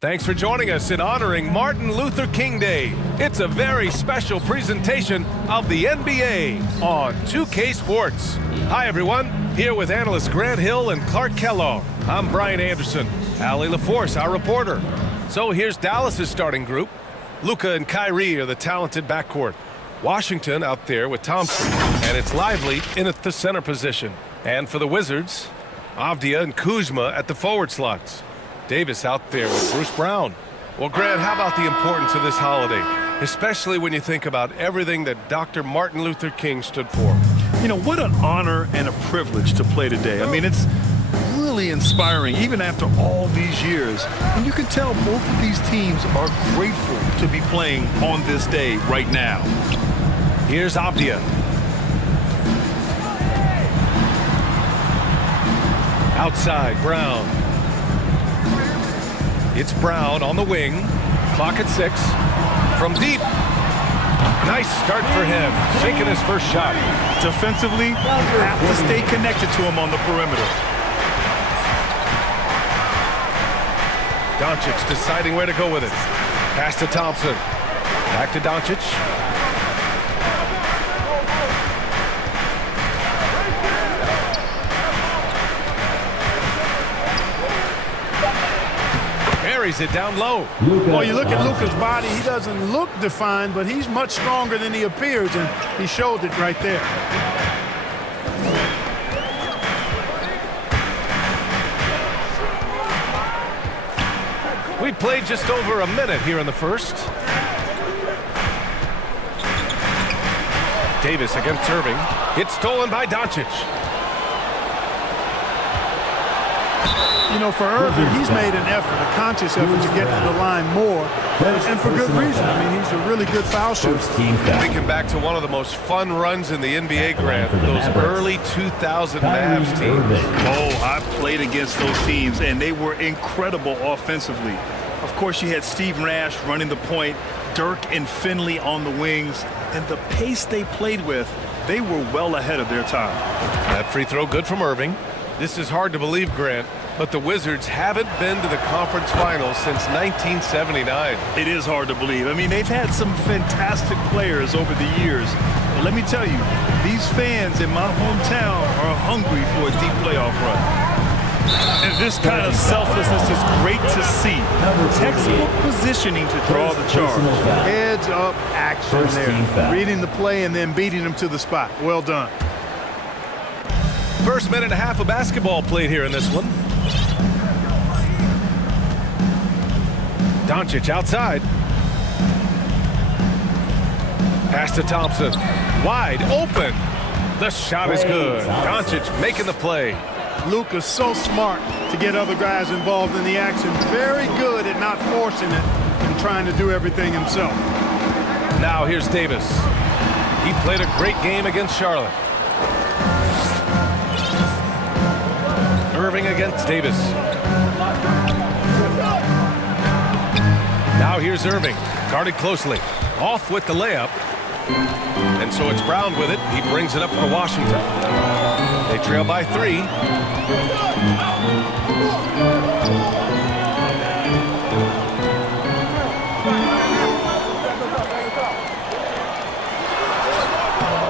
Thanks for joining us in honoring Martin Luther King Day. It's a very special presentation of the NBA on 2K Sports. Hi, everyone. Here with analysts Grant Hill and Clark Kellogg. I'm Brian Anderson. Allie LaForce, our reporter. So here's Dallas's starting group. Luka and Kyrie are the talented backcourt. Washington out there with Thompson. And it's Lively in at the center position. And for the Wizards, Avdia and Kuzma at the forward slots. Davis out there with Bruce Brown. Well, Grant, how about the importance of this holiday, especially when you think about everything that Dr. Martin Luther King stood for? You know, what an honor and a privilege to play today. I mean, it's really inspiring, even after all these years. And you can tell both of these teams are grateful to be playing on this day right now. Here's Avdia. Outside, Brown. It's Brown on the wing. Clock at 6. From deep. Nice start for him. Shaking his first shot. Defensively, have to stay connected to him on the perimeter. Doncic deciding where to go with it. Pass to Thompson. Back to Doncic. Buries it down low. Well, you look at Luka's body, he doesn't look defined, but he's much stronger than he appears, and he showed it right there. We played just over a minute here in the first. Davis against Irving. It's stolen by Doncic. You know, for Irving, he's made an effort, a conscious effort to get to the line more, and for good reason. I mean, he's a really good foul shooter. Thinking back to one of the most fun runs in the NBA, Grant, those early 2000 Mavs teams. Oh, I've played against those teams, and they were incredible offensively. Of course, you had Steve Nash running the point, Dirk and Finley on the wings, and the pace they played with, they were well ahead of their time. That free throw good from Irving. This is hard to believe, Grant, but the Wizards haven't been to the conference finals since 1979. It is hard to believe. I mean, they've had some fantastic players over the years. But let me tell you, these fans in my hometown are hungry for a deep playoff run. And this kind of selflessness is great to see. Textbook positioning to draw the charge. Heads up action there. Reading the play and then beating them to the spot. Well done. First minute and a half of basketball played here in this one. Doncic outside. Pass to Thompson. Wide open. The shot is good. Doncic making the play. Luka's so smart to get other guys involved in the action. Very good at not forcing it and trying to do everything himself. Now here's Davis. He played a great game against Charlotte. Irving against Davis. Now here's Irving, guarded closely, off with the layup. And so it's Brown with it. He brings it up for Washington. They trail by 3.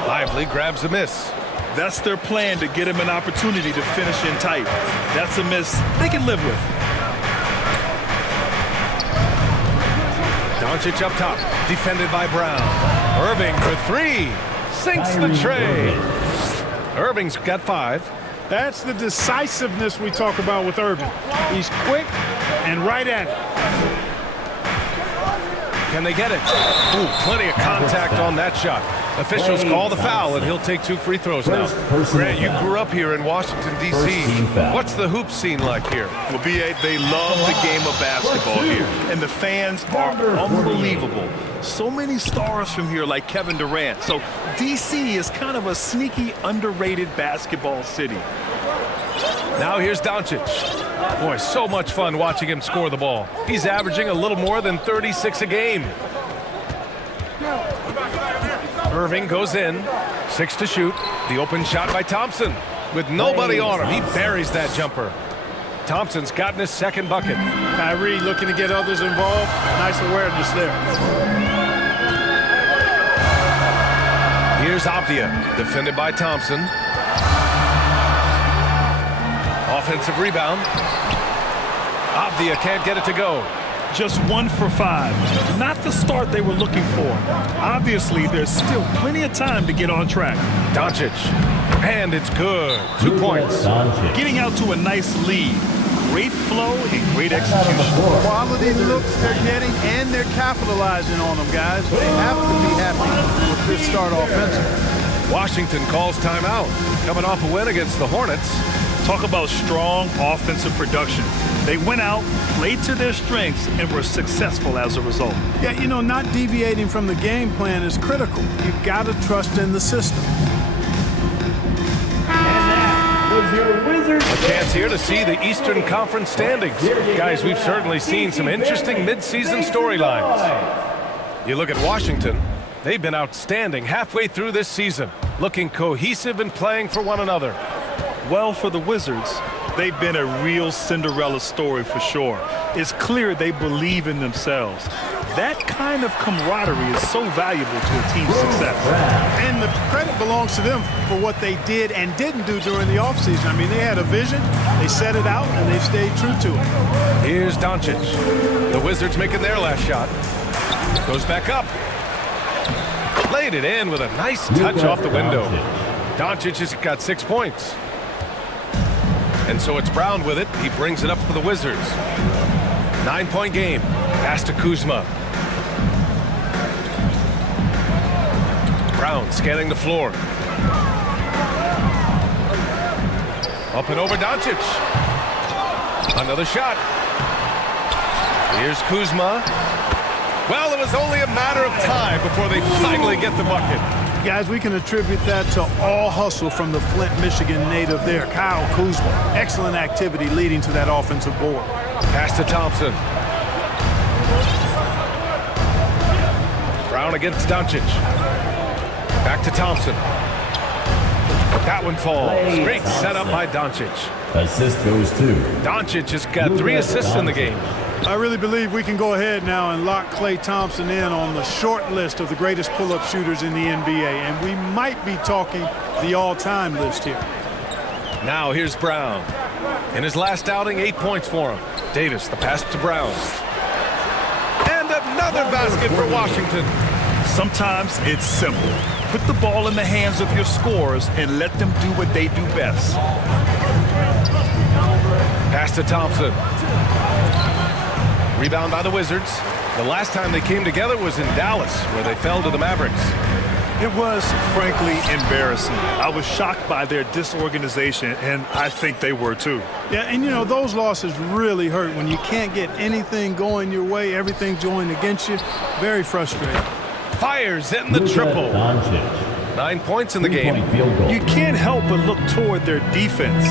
Lively grabs a miss. That's their plan, to get him an opportunity to finish in tight. That's a miss they can live with. Doncic up top, defended by Brown. Irving for 3. Sinks the tray. Irving's got 5. That's the decisiveness we talk about with Irving. He's quick and right at it. Can they get it? Ooh, plenty of contact on that shot. Officials call the foul, and he'll take 2 free throws now. Grant, you grew up here in Washington, D.C. What's the hoop scene like here? Well, B.A., they love the game of basketball here, and the fans are unbelievable. So many stars from here, like Kevin Durant. So D.C. is kind of a sneaky, underrated basketball city. Now here's Doncic. Boy, so much fun watching him score the ball. He's averaging a little more than 36 a game. Irving goes in. 6 to shoot. The open shot by Thompson. With nobody on him, he buries that jumper. Thompson's gotten his second bucket. Kyrie looking to get others involved. Nice awareness there. Here's Avdia, defended by Thompson. Offensive rebound. Avdia can't get it to go. Just 1 for 5. Not the start they were looking for. Obviously, there's still plenty of time to get on track. Doncic. And it's good. 2 points. Getting out to a nice lead. Great flow and great execution. Quality looks they're getting, and they're capitalizing on them, guys. They have to be happy with this start offensively. Washington calls timeout. Coming off a win against the Hornets. Talk about strong offensive production. They went out, played to their strengths, and were successful as a result. Yeah, you know, not deviating from the game plan is critical. You've got to trust in the system. A chance here to see the Eastern Conference standings. Guys, we've certainly seen some interesting midseason storylines. You look at Washington, they've been outstanding halfway through this season, looking cohesive and playing for one another. Well, for the Wizards, they've been a real Cinderella story for sure. It's clear they believe in themselves. That kind of camaraderie is so valuable to a team's success. And the credit belongs to them for what they did and didn't do during the offseason. I mean, they had a vision, they set it out, and they stayed true to it. Here's Doncic. The Wizards making their last shot. Goes back up. Laid it in with a nice touch off the window. Doncic has got 6 points. And so it's Brown with it. He brings it up for the Wizards. 9-point game. Pass to Kuzma. Brown scanning the floor. Up and over Doncic. Another shot. Here's Kuzma. Well, it was only a matter of time before they finally get the bucket. Guys, we can attribute that to all hustle from the Flint, Michigan native there, Kyle Kuzma. Excellent activity leading to that offensive board. Pass to Thompson. Brown against Doncic. Back to Thompson. That one falls. Great setup by Doncic. Assist goes to Doncic has got 3 assists in the game. I really believe we can go ahead now and lock Klay Thompson in on the short list of the greatest pull-up shooters in the NBA, and we might be talking the all-time list here. Now here's Brown. In his last outing, 8 points for him. Davis, the pass to Brown. And another basket for Washington. Sometimes it's simple. Put the ball in the hands of your scorers and let them do what they do best. Pass to Thompson. Rebound by the Wizards. The last time they came together was in Dallas, where they fell to the Mavericks. It was, frankly, embarrassing. I was shocked by their disorganization, and I think they were too. Yeah, and you know, those losses really hurt when you can't get anything going your way, everything's going against you. Very frustrating. Fires in the triple. 9 points in the game. You can't help but look toward their defense.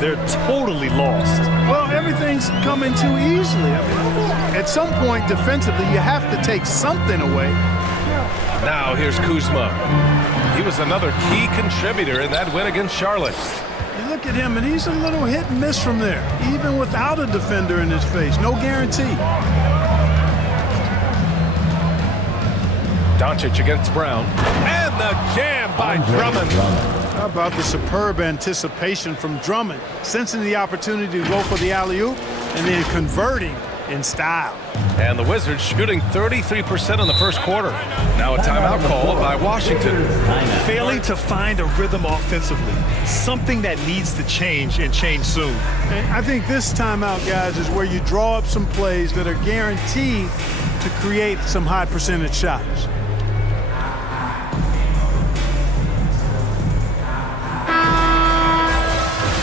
They're totally lost. Well, everything's coming too easily. I mean, at some point defensively, you have to take something away. Now here's Kuzma. He was another key contributor in that win against Charlotte. You look at him, and he's a little hit and miss from there, even without a defender in his face. No guarantee. Doncic against Brown. And the jam by Drummond. How about the superb anticipation from Drummond, sensing the opportunity to go for the alley-oop and then converting in style. And the Wizards shooting 33% in the first quarter. Now a timeout call by Washington. Failing to find a rhythm offensively, something that needs to change and change soon. And I think this timeout, guys, is where you draw up some plays that are guaranteed to create some high percentage shots.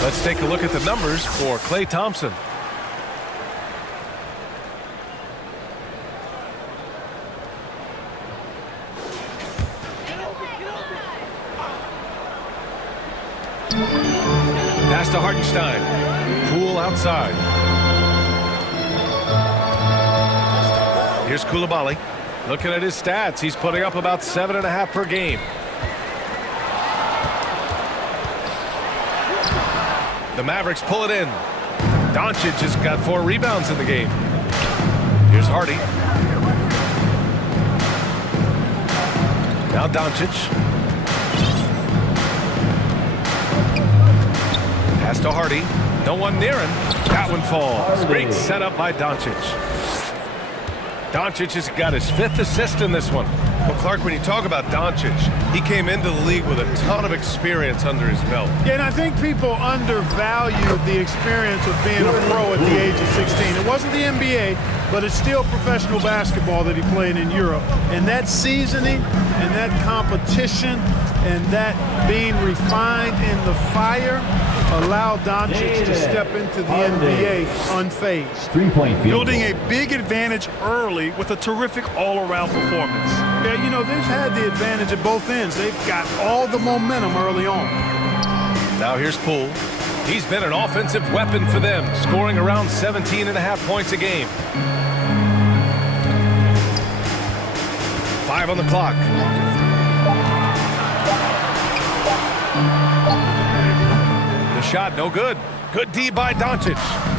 Let's take a look at the numbers for Klay Thompson. Pass to Hartenstein. Poole outside. Here's Coulibaly. Looking at his stats, he's putting up about 7.5 per game. The Mavericks pull it in. Doncic has got 4 rebounds in the game. Here's Hardy. Now Doncic. Pass to Hardy. No one near him. That one falls. Great setup by Doncic. Doncic has got his 5th assist in this one. Well, Clark, when you talk about Doncic, he came into the league with a ton of experience under his belt. Yeah, and I think people undervalue the experience of being a pro at the age of 16. It wasn't the NBA, but it's still professional basketball that he played in Europe. And that seasoning and that competition and that being refined in the fire allowed Doncic to step into the NBA unfazed. 3-point field. Building a big advantage early with a terrific all-around performance. Yeah, you know, they've had the advantage at both ends. They've got all the momentum early on. Now here's Poole. He's been an offensive weapon for them, scoring around 17.5 points a game. 5 on the clock. The shot, no good. Good D by Doncic.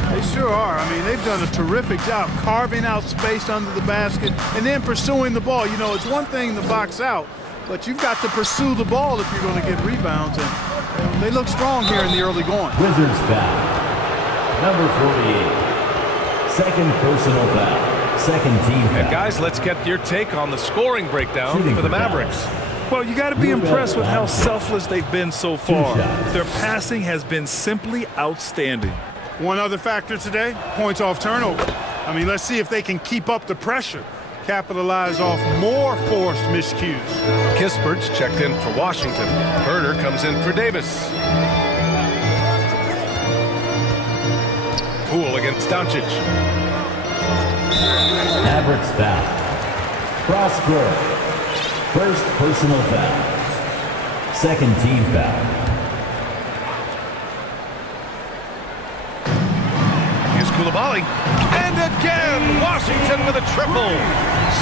They sure are. I mean, they've done a terrific job carving out space under the basket and then pursuing the ball. You know, it's one thing to box out, but you've got to pursue the ball if you're going to get rebounds. And they look strong here in the early going. Wizards foul. Number 48. Second personal foul. Second team foul. And guys, let's get your take on the scoring breakdown Shooting for the for Mavericks. Well, you got to be impressed with how selfless they've been so far. Their passing has been simply outstanding. One other factor today, points off turnover. I mean, let's see if they can keep up the pressure, capitalize off more forced miscues. Kispert's checked in for Washington. Herder comes in for Davis. Poole against Doncic. Mavericks foul. Prosper. First personal foul. Second team foul. Here's Coulibaly. And again, Washington with a triple.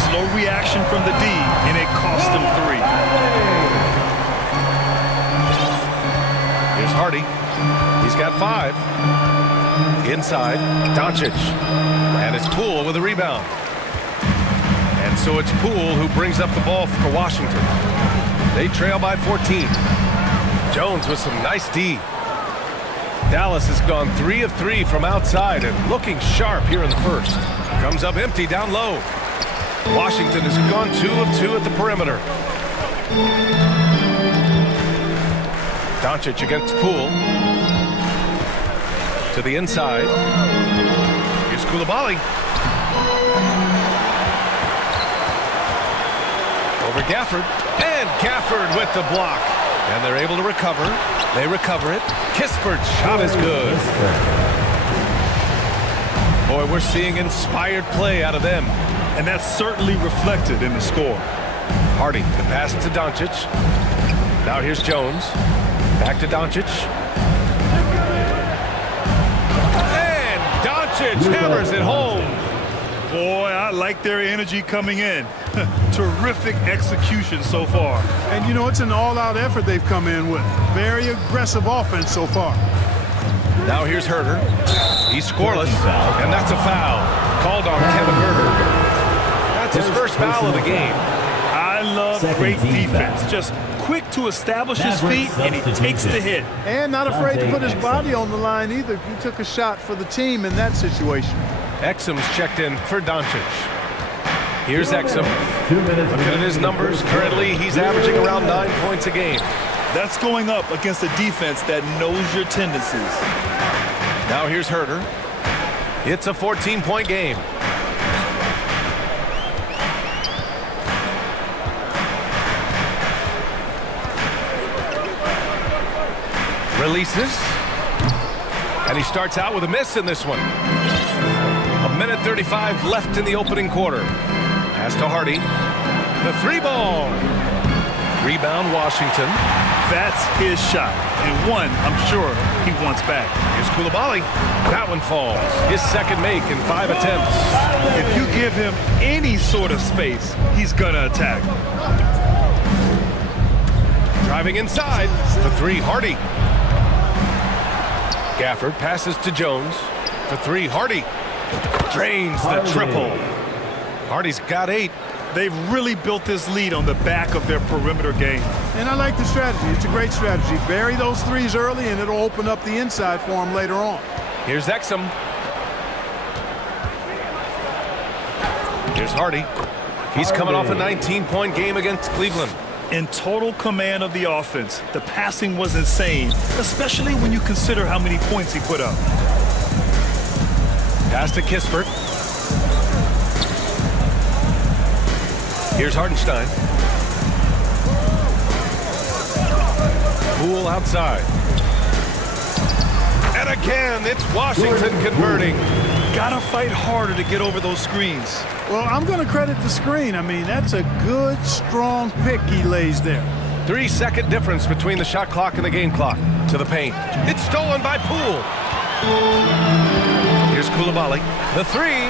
Slow reaction from the D, and it cost them 3. Here's Hardy. He's got 5. Inside, Doncic. And it's Poole with a rebound. And so it's Poole who brings up the ball for Washington. They trail by 14. Jones with some nice D. Dallas has gone 3 of 3 from outside and looking sharp here in the first. Comes up empty down low. Washington has gone 2 of 2 at the perimeter. Doncic against Poole. To the inside. Here's Coulibaly. Over Gafford. And Gafford with the block. And they're able to recover. They recover it. Kispert's shot is good. Boy, we're seeing inspired play out of them. And that's certainly reflected in the score. Hardy, the pass to Doncic. Now here's Jones. Back to Doncic. And Doncic hammers it home. Boy, I like their energy coming in. Terrific execution so far. And, you know, it's an all-out effort they've come in with. Very aggressive offense so far. Now here's Herder. He's scoreless, and that's a foul. Called on Kevin Herder. That's his first foul of the game. I love great defense. Just quick to establish his feet, and he takes the hit. And not afraid to put his body on the line either. He took a shot for the team in that situation. Exum's checked in for Doncic. Here's Exum. Looking at his numbers, currently he's averaging around 9 points a game. That's going up against a defense that knows your tendencies. Now here's Herder. It's a 14-point game. Releases. And he starts out with a miss in this one. 1:35 left in the opening quarter. Pass to Hardy. The 3-ball. Rebound, Washington. That's his shot, and one I'm sure he wants back. Here's Coulibaly. That one falls. His second make in 5 attempts. If you give him any sort of space, he's gonna attack. Driving inside for 3, Hardy. Gafford passes to Jones. for three. Hardy drains the triple. Hardy's got 8. They've really built this lead on the back of their perimeter game. And I like the strategy. It's a great strategy. Bury those threes early, and it'll open up the inside for them later on. Here's Exum. Here's Hardy. He's coming off a 19-point game against Cleveland. In total command of the offense. The passing was insane, especially when you consider how many points he put up. Pass to Kispert. Here's Hartenstein. Poole outside. And again, it's Washington converting. Gotta fight harder to get over those screens. Well, I'm going to credit the screen. I mean, that's a good, strong pick he lays there. 3-second difference between the shot clock and the game clock. To the paint. It's stolen by Poole. Here's Koulibaly. The three.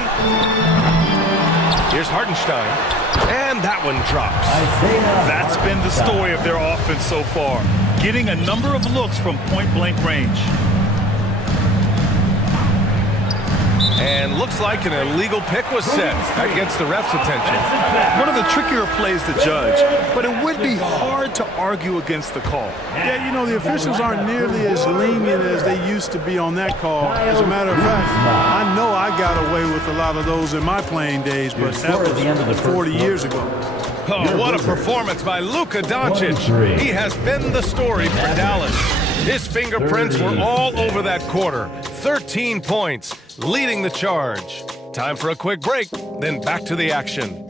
Here's Hartenstein. And that one drops. That's been the story of their offense so far. Getting a number of looks from point-blank range. And looks like an illegal pick was set. That gets the ref's attention. One of the trickier plays to judge, but it would be hard to argue against the call. Yeah, you know, the officials aren't nearly as lenient as they used to be on that call. As a matter of fact, I know I got away with a lot of those in my playing days, but that was 40 years ago. Oh, what a performance by Luka Doncic. He has been the story for Dallas. His fingerprints were all over that quarter. 13 points, leading the charge. Time for a quick break, then back to the action.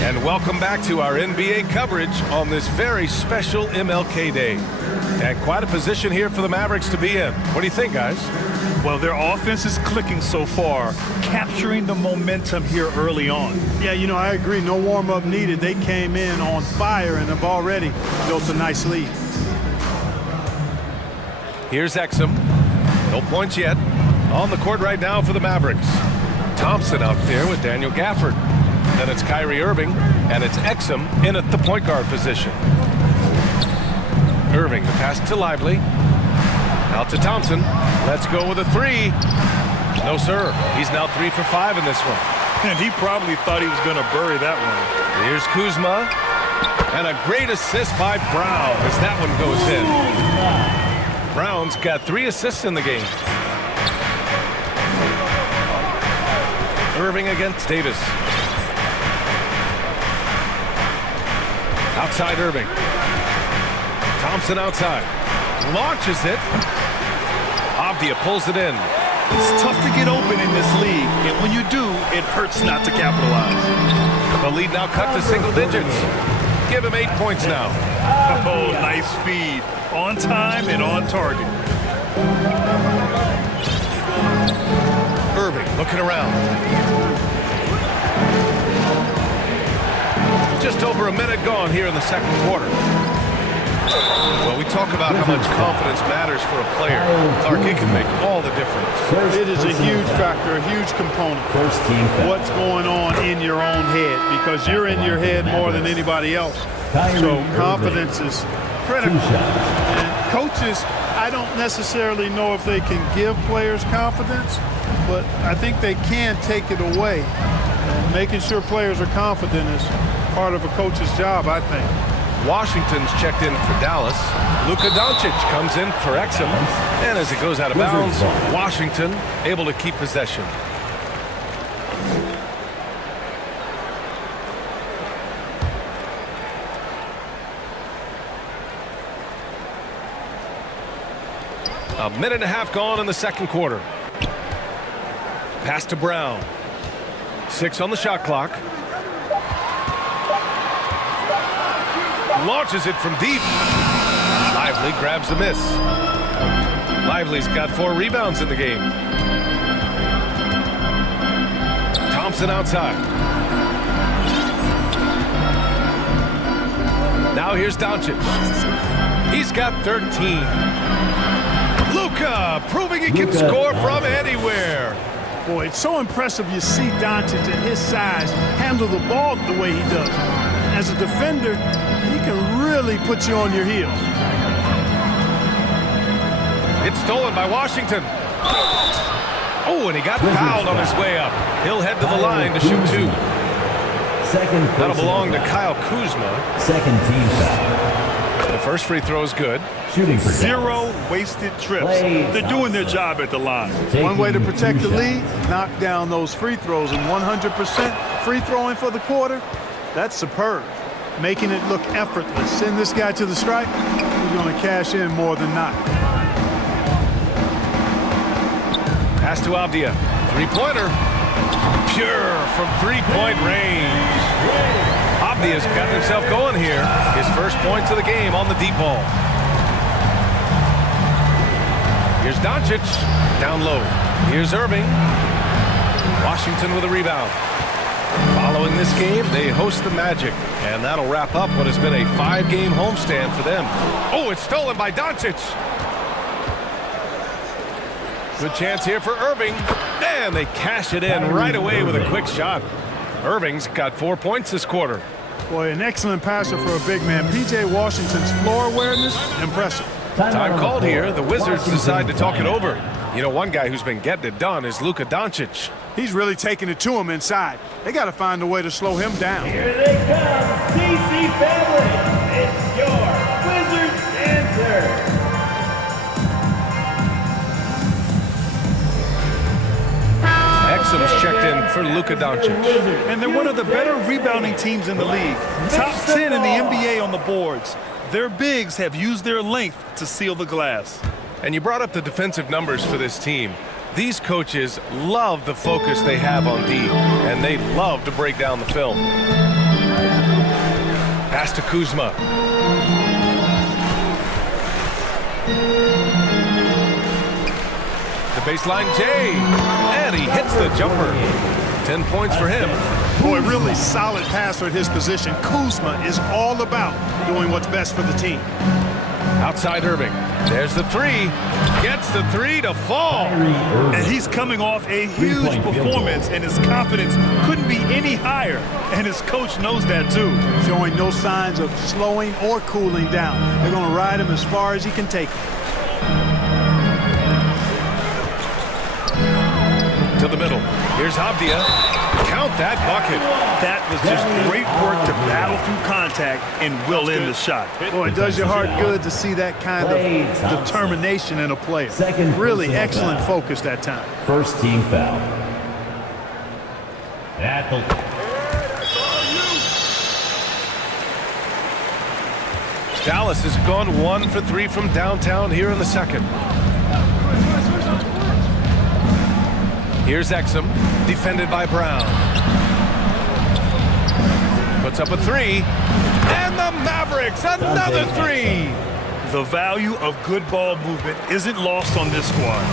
And welcome back to our NBA coverage on this very special MLK Day. And quite a position here for the Mavericks to be in. What do you think, guys? Well, their offense is clicking so far, capturing the momentum here early on. Yeah, you know, I agree. No warm-up needed. They came in on fire and have already built a nice lead. Here's Exum. No points yet. On the court right now for the Mavericks. Thompson out there with Daniel Gafford. Then it's Kyrie Irving, and it's Exum in at the point guard position. Irving, the pass to Lively. Out to Thompson. Let's go with a three. No, sir. He's now 3 for 5 in this one. And he probably thought he was going to bury that one. Here's Kuzma. And a great assist by Brown as that one goes in. Brown's got 3 assists in the game. Irving against Davis. Outside Irving. Thompson outside. Launches it. Avdia pulls it in. It's tough to get open in this league, and when you do, it hurts not to capitalize. The lead now cut to single digits. Give him 8 points now. Oh, nice feed. On time and on target. Irving looking around. Just over a minute gone here in the second quarter. Well, we talk about how much confidence matters for a player. Clark, it can make all the difference. It is a huge factor, a huge component. What's going on in your own head, because you're in your head more than anybody else. So confidence is critical. And coaches, I don't necessarily know if they can give players confidence, but I think they can take it away. And making sure players are confident is part of a coach's job, I think. Washington's checked in for Dallas. Luka Doncic comes in for Exum. And as it goes out of bounds, Washington able to keep possession. A minute and a half gone in the second quarter. Pass to Brown. 6 on the shot clock. Launches it from deep. Lively grabs the miss. Lively's got 4 rebounds in the game. Thompson outside. Now here's Doncic. He's got 13. Luka proving he can score from anywhere. Boy, it's so impressive you see Doncic at his size handle the ball the way he does. as a defender, he can really put you on your heel. It's stolen by Washington. Oh, and he got fouled on his way up. He'll head to the line to shoot 2. That'll belong to Kyle Kuzma. Second team foul. The first free throw is good. Shooting for 0 wasted trips. They're doing their job at the line. One way to protect the lead, knock down those free throws, and 100% free throwing for the quarter, that's superb. Making it look effortless. Send this guy to the stripe, he's going to cash in more than not. Pass to Avdia. Three-pointer. Pure from three-point range. Avdia's got himself going here. His first points of the game on the deep ball. Here's Doncic. Down low. Here's Irving. Washington with a rebound. Following this game, they host the Magic. And that'll wrap up what has been a 5-game homestand for them. Oh, it's stolen by Doncic. Good chance here for Irving. And they cash it in right away with a quick shot. Irving's got 4 points this quarter. Boy, an excellent passer for a big man. P.J. Washington's floor awareness, impressive. Time called here. The Wizards decide to talk it over. You know, one guy who's been getting it done is Luka Doncic. He's really taking it to him inside. They got to find a way to slow him down. Here they come, DC family. It's your Wizards answer. Exum's checked in for Luka Doncic. And they're one of the better rebounding teams in the league. Top 10 in the NBA on the boards. Their bigs have used their length to seal the glass. And you brought up the defensive numbers for this team. These coaches love the focus they have on D, and they love to break down the film. Pass to Kuzma. The baseline J, and he hits the jumper. 10 points for him. Boy, really solid passer at his position. Kuzma is all about doing what's best for the team. Outside Irving. There's the three. Gets the three to fall. And he's coming off a huge performance, and his confidence couldn't be any higher. And his coach knows that too. Showing no signs of slowing or cooling down. They're going to ride him as far as he can take him. To the middle. Here's Avdia. Count that bucket. That was just great work to battle through contact and will in the shot. Boy, it does your heart good to see that kind of determination in a player. Really excellent focus that time. First team foul. At the Dallas has gone 1 for 3 from downtown here in the second. Here's Exum, defended by Brown. Puts up a three, and the Mavericks, another three! The value of good ball movement isn't lost on this squad.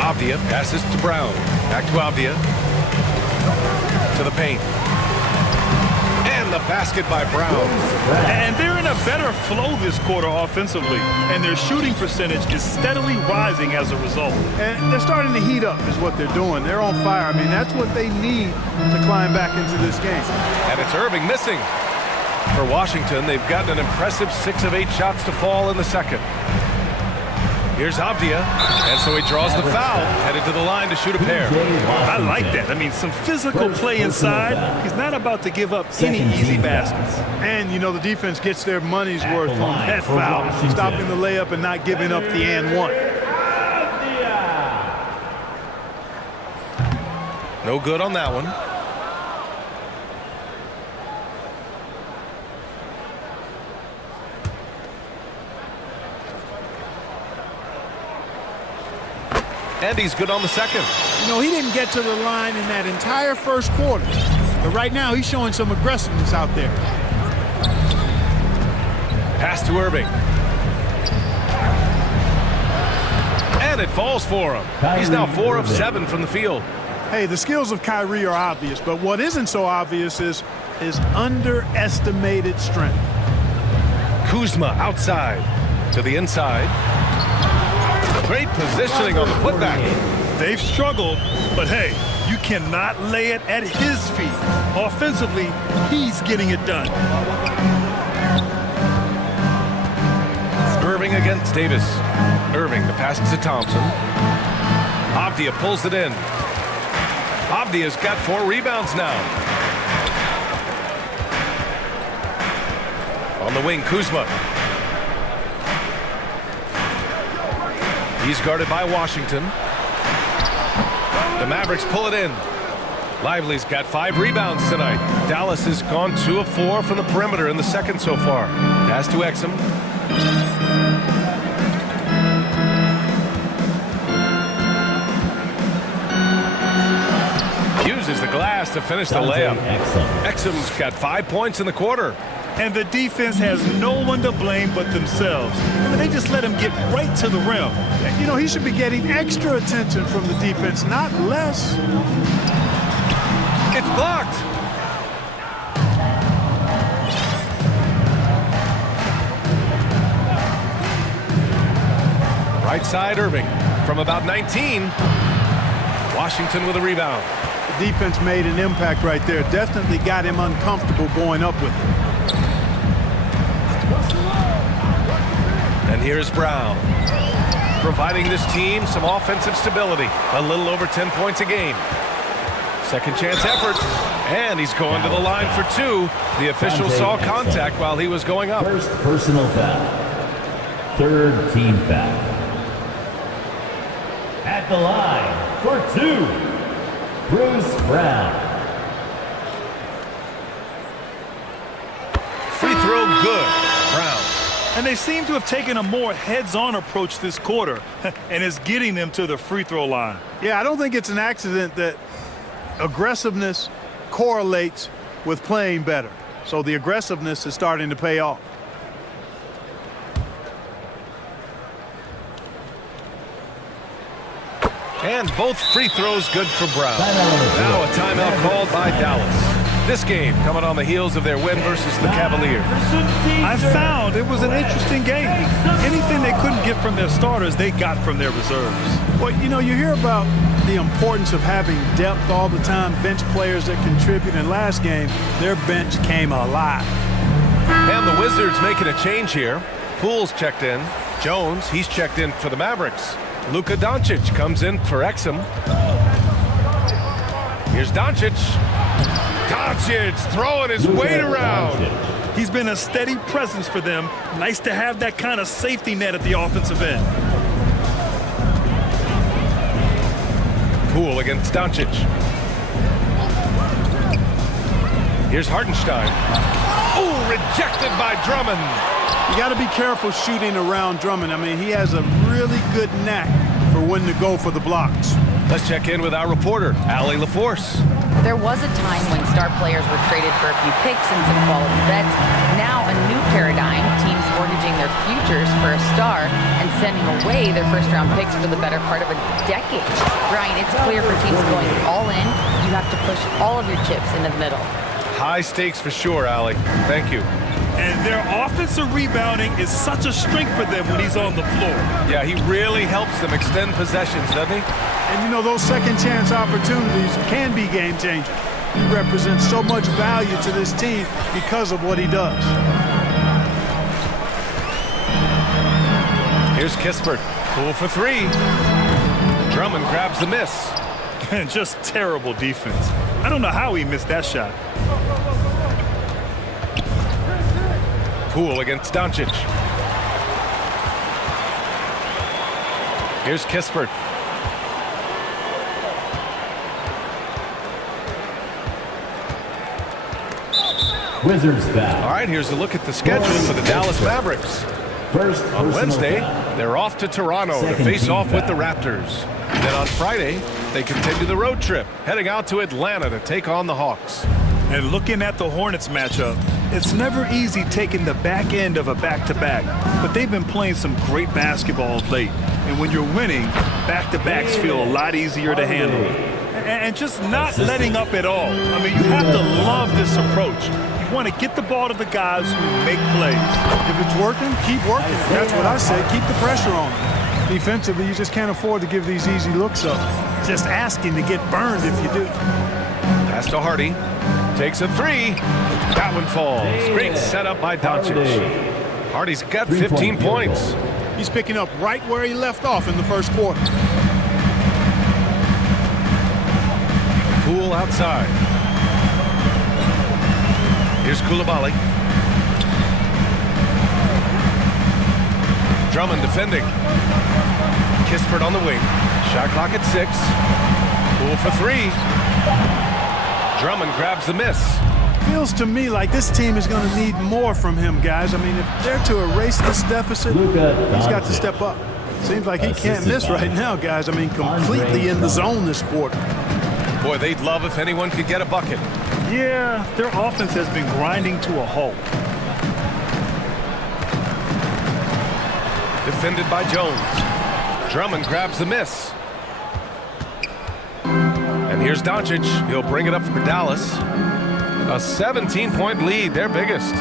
Avdia passes to Brown. Back to Avdia. To the paint. And the basket by Brown. And they're in a better flow this quarter offensively, and their shooting percentage is steadily rising as a result. And they're starting to heat up is what they're doing. They're on fire. I mean, that's what they need to climb back into this game. And it's Irving missing. For Washington, they've gotten an impressive 6 of 8 shots to fall in the second. Here's Avdia, and so he draws the foul, headed to the line to shoot a pair. I like that. I mean, some physical play inside. He's not about to give up any easy baskets. And, you know, the defense gets their money's worth on that foul, stopping the layup and not giving up the and one. No good on that one. And he's good on the second. You know, he didn't get to the line in that entire first quarter. But right now, he's showing some aggressiveness out there. Pass to Irving. And it falls for him. He's now 4 of 7 from the field. Hey, the skills of Kyrie are obvious, but what isn't so obvious is his underestimated strength. Kuzma outside to the inside. Great positioning on the putback. They've struggled, but hey, you cannot lay it at his feet. Offensively, he's getting it done. Irving against Davis. Irving, the pass to Thompson. Avdia pulls it in. Avdia's got 4 rebounds now. On the wing, Kuzma. He's guarded by Washington. The Mavericks pull it in. Lively's got 5 rebounds tonight. Dallas has gone 2 of 4 from the perimeter in the second so far. Pass to Exum. Uses the glass to finish the layup. Exum's got 5 points in the quarter. And the defense has no one to blame but themselves. I mean, they just let him get right to the rim. You know, he should be getting extra attention from the defense, not less. It's blocked. Right side, Irving from about 19. Washington with a rebound. The defense made an impact right there. Definitely got him uncomfortable going up with it. And here's Brown, providing this team some offensive stability. A little over 10 points a game. Second chance effort, and he's going to the line for 2. The official saw contact while he was going up. First personal foul. Third team foul. At the line for 2, Bruce Brown. Free throw good, Brown. And they seem to have taken a more heads-on approach this quarter, and it's getting them to the free throw line. Yeah, I don't think it's an accident that aggressiveness correlates with playing better. So the aggressiveness is starting to pay off. And both free throws good for Brown. Now a timeout called by Dallas. This game coming on the heels of their win versus the Cavaliers. I found it was an interesting game. Anything they couldn't get from their starters, they got from their reserves. Well, you know, you hear about the importance of having depth all the time, bench players that contribute. In last game, their bench came alive. And the Wizards making a change here. Poole's checked in. Jones, he's checked in for the Mavericks. Luka Doncic comes in for Exum. Here's Doncic. Doncic throwing his weight around. He's been a steady presence for them. Nice to have that kind of safety net at the offensive end. Poole against Doncic. Here's Hartenstein. Oh, rejected by Drummond. You got to be careful shooting around Drummond. I mean, he has a really good knack for when to go for the blocks. Let's check in with our reporter, Allie LaForce. There was a time when star players were traded for a few picks and some quality bets. Now a new paradigm, teams mortgaging their futures for a star and sending away their first-round picks for the better part of a decade. Brian, it's clear for teams going all in, you have to push all of your chips into the middle. High stakes for sure, Allie. Thank you. And their offensive rebounding is such a strength for them when he's on the floor. Yeah, he really helps them extend possessions, doesn't he? And you know, those second chance opportunities can be game changers. He represents so much value to this team because of what he does. Here's Kispert. Poole for 3. Drummond grabs the miss. And just terrible defense. I don't know how he missed that shot. Poole against Doncic. Here's Kispert. Wizards foul. All right, here's a look at the schedule for the Dallas Mavericks. First On Wednesday, foul. they're off to Toronto to face off with the Raptors. Then on Friday, they continue the road trip, heading out to Atlanta to take on the Hawks. And looking at the Hornets matchup, it's never easy taking the back end of a back-to-back, but they've been playing some great basketball of late. And when you're winning, back-to-backs feel a lot easier to handle. And just not letting up at all. I mean, you have to love this approach. You want to get the ball to the guys who make plays. If it's working, keep working. That's what I say. Keep the pressure on. Defensively, you just can't afford to give these easy looks up. Just asking to get burned if you do. Pass to Hardy. Takes a three. That one falls. Great setup by Doncic. Hardy's got 15 points. He's picking up right where he left off in the first quarter. Poole outside. Here's Coulibaly. Drummond defending. Kispert on the wing. Shot clock at 6. Poole for 3. Drummond grabs the miss. Feels to me like this team is going to need more from him, guys. I mean, if they're to erase this deficit, he's got to step up. Seems like he can't miss right now, guys. I mean, completely in the zone this quarter. Boy, they'd love if anyone could get a bucket. Yeah, their offense has been grinding to a halt. Defended by Jones. Drummond grabs the miss. And here's Doncic. He'll bring it up for Dallas. A 17-point lead, their biggest.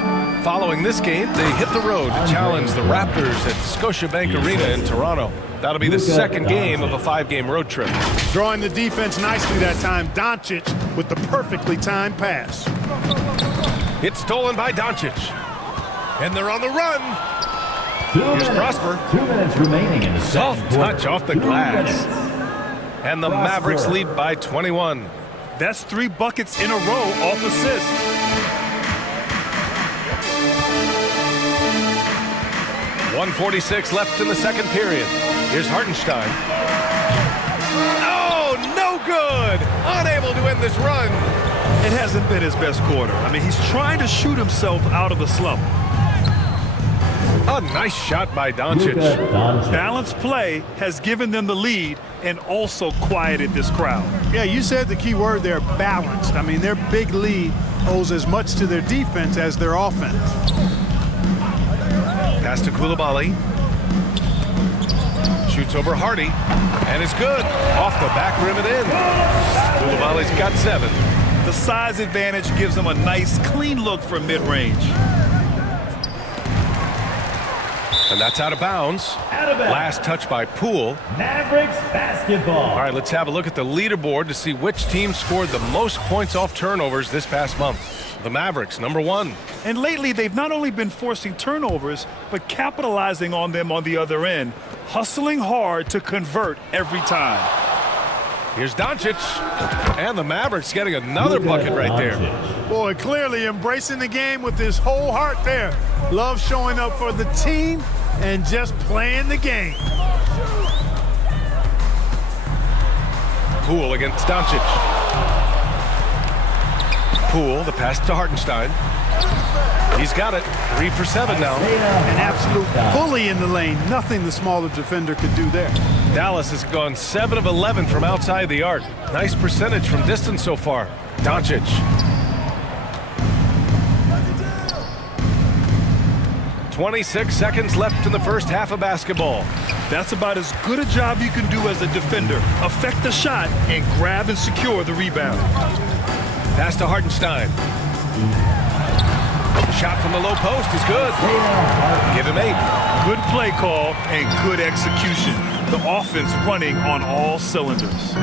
Following this game, they hit the road to challenge the Raptors at Scotiabank Arena in Toronto. That'll be the second game of a 5-game road trip. Drawing the defense nicely that time. Doncic with the perfectly timed pass. It's stolen by Doncic. And they're on the run. Here's Prosper. 2 minutes remaining in the Soft second quarter. touch off the glass. And the Mavericks lead by 21. That's 3 buckets in a row off assist. .146 left in the second period. Here's Hartenstein. Oh, no good! Unable to end this run. It hasn't been his best quarter. I mean, he's trying to shoot himself out of the slump. A nice shot by Doncic. Balanced play has given them the lead and also quieted this crowd. Yeah, you said the key word there, balanced. I mean, their big lead owes as much to their defense as their offense. Pass to Coulibaly. Shoots over Hardy. And it's good. Off the back rim and in. Coulibaly's got 7. The size advantage gives them a nice, clean look from mid-range. And that's out of bounds. Last touch by Poole. Mavericks basketball. All right, let's have a look at the leaderboard to see which team scored the most points off turnovers this past month. The Mavericks, number 1. And lately, they've not only been forcing turnovers, but capitalizing on them on the other end, hustling hard to convert every time. Here's Doncic. And the Mavericks getting another bucket right there. Boy, clearly embracing the game with his whole heart there. Love showing up for the team and just playing the game. Poole against Doncic. Poole, the pass to Hartenstein. He's got it. 3 for 7 now. An absolute bully in the lane. Nothing the smaller defender could do there. Dallas has gone 7 of 11 from outside the arc. Nice percentage from distance so far. Doncic. .26 seconds left in the first half of basketball. That's about as good a job you can do as a defender. Affect the shot and grab and secure the rebound. Pass to Hartenstein. Shot from the low post is good. Give him 8. Good play call and good execution. The offense running on all cylinders.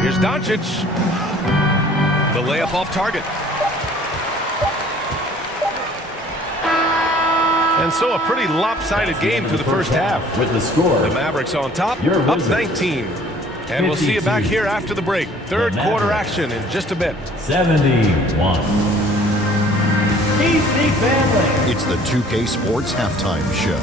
Here's Doncic. The layup off target. And so a pretty lopsided game through the first half. With the score, The Mavericks on top, up 19. And we'll see you back here after the break. Third quarter action in just a bit. 71. DC family. It's the 2K Sports Halftime Show.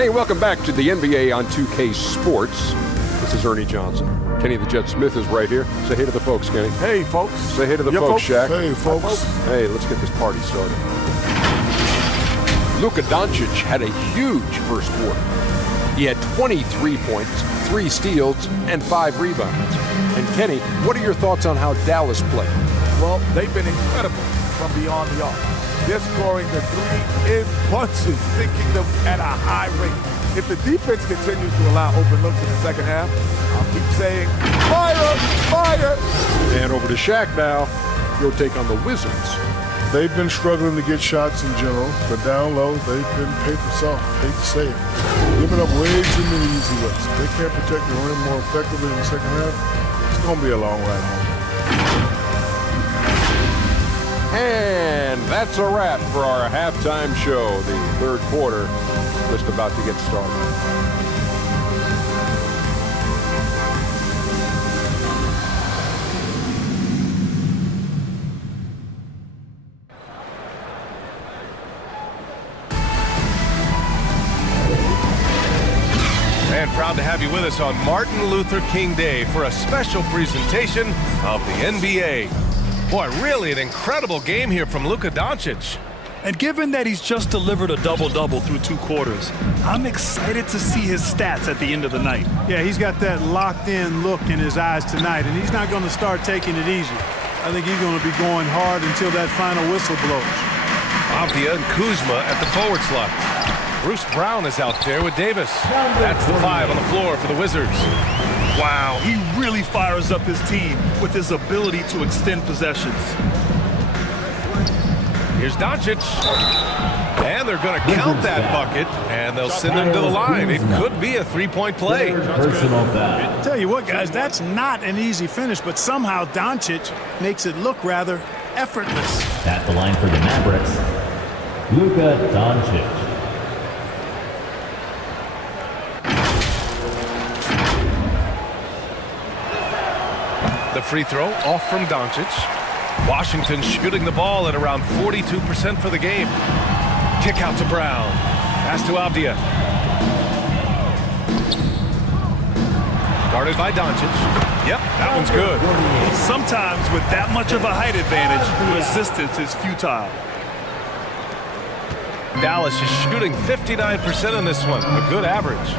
Hey, welcome back to the NBA on 2K Sports. This is Ernie Johnson. Kenny the Jet Smith is right here. Say hey to the folks, Kenny. Hey, folks. Say hey to the folks, Shaq. Hey, folks. Hey, let's get this party started. Luka Doncic had a huge first quarter. He had 23 points, 3 steals, and 5 rebounds. And Kenny, what are your thoughts on how Dallas played? Well, they've been incredible from beyond the arc. They're scoring the 3 in bunches, sinking them at a high rate. If the defense continues to allow open looks in the second half, I'll keep saying, fire, fire! And over to Shaq now. Your take on the Wizards. They've been struggling to get shots in general, but down low, they've been paper soft. Hate to say it. Giving up way too many easy looks. They can't protect the rim more effectively in the second half. It's going to be a long ride home. And that's a wrap for our halftime show. The third quarter just about to get started. And proud to have you with us on Martin Luther King Day for a special presentation of the NBA. Boy, really an incredible game here from Luka Doncic. And given that he's just delivered a double-double through 2 quarters, I'm excited to see his stats at the end of the night. Yeah, he's got that locked-in look in his eyes tonight, and he's not going to start taking it easy. I think he's going to be going hard until that final whistle blows. Avdia and Kuzma at the forward slot. Bruce Brown is out there with Davis. That's the 5 on the floor for the Wizards. Wow, he really fires up his team with his ability to extend possessions. Here's Doncic. And they're going to count that bucket, and they'll send him to the line. It could be a 3-point play. Personal foul. Tell you what, guys, that's not an easy finish, but somehow Doncic makes it look rather effortless. At the line for the Mavericks, Luka Doncic. The free throw off from Doncic. Washington shooting the ball at around 42% for the game. Kick out to Brown. Pass to Avdia. Guarded by Doncic. Yep, that one's good. Sometimes with that much of a height advantage, resistance is futile. Dallas is shooting 59% in this one. A good average.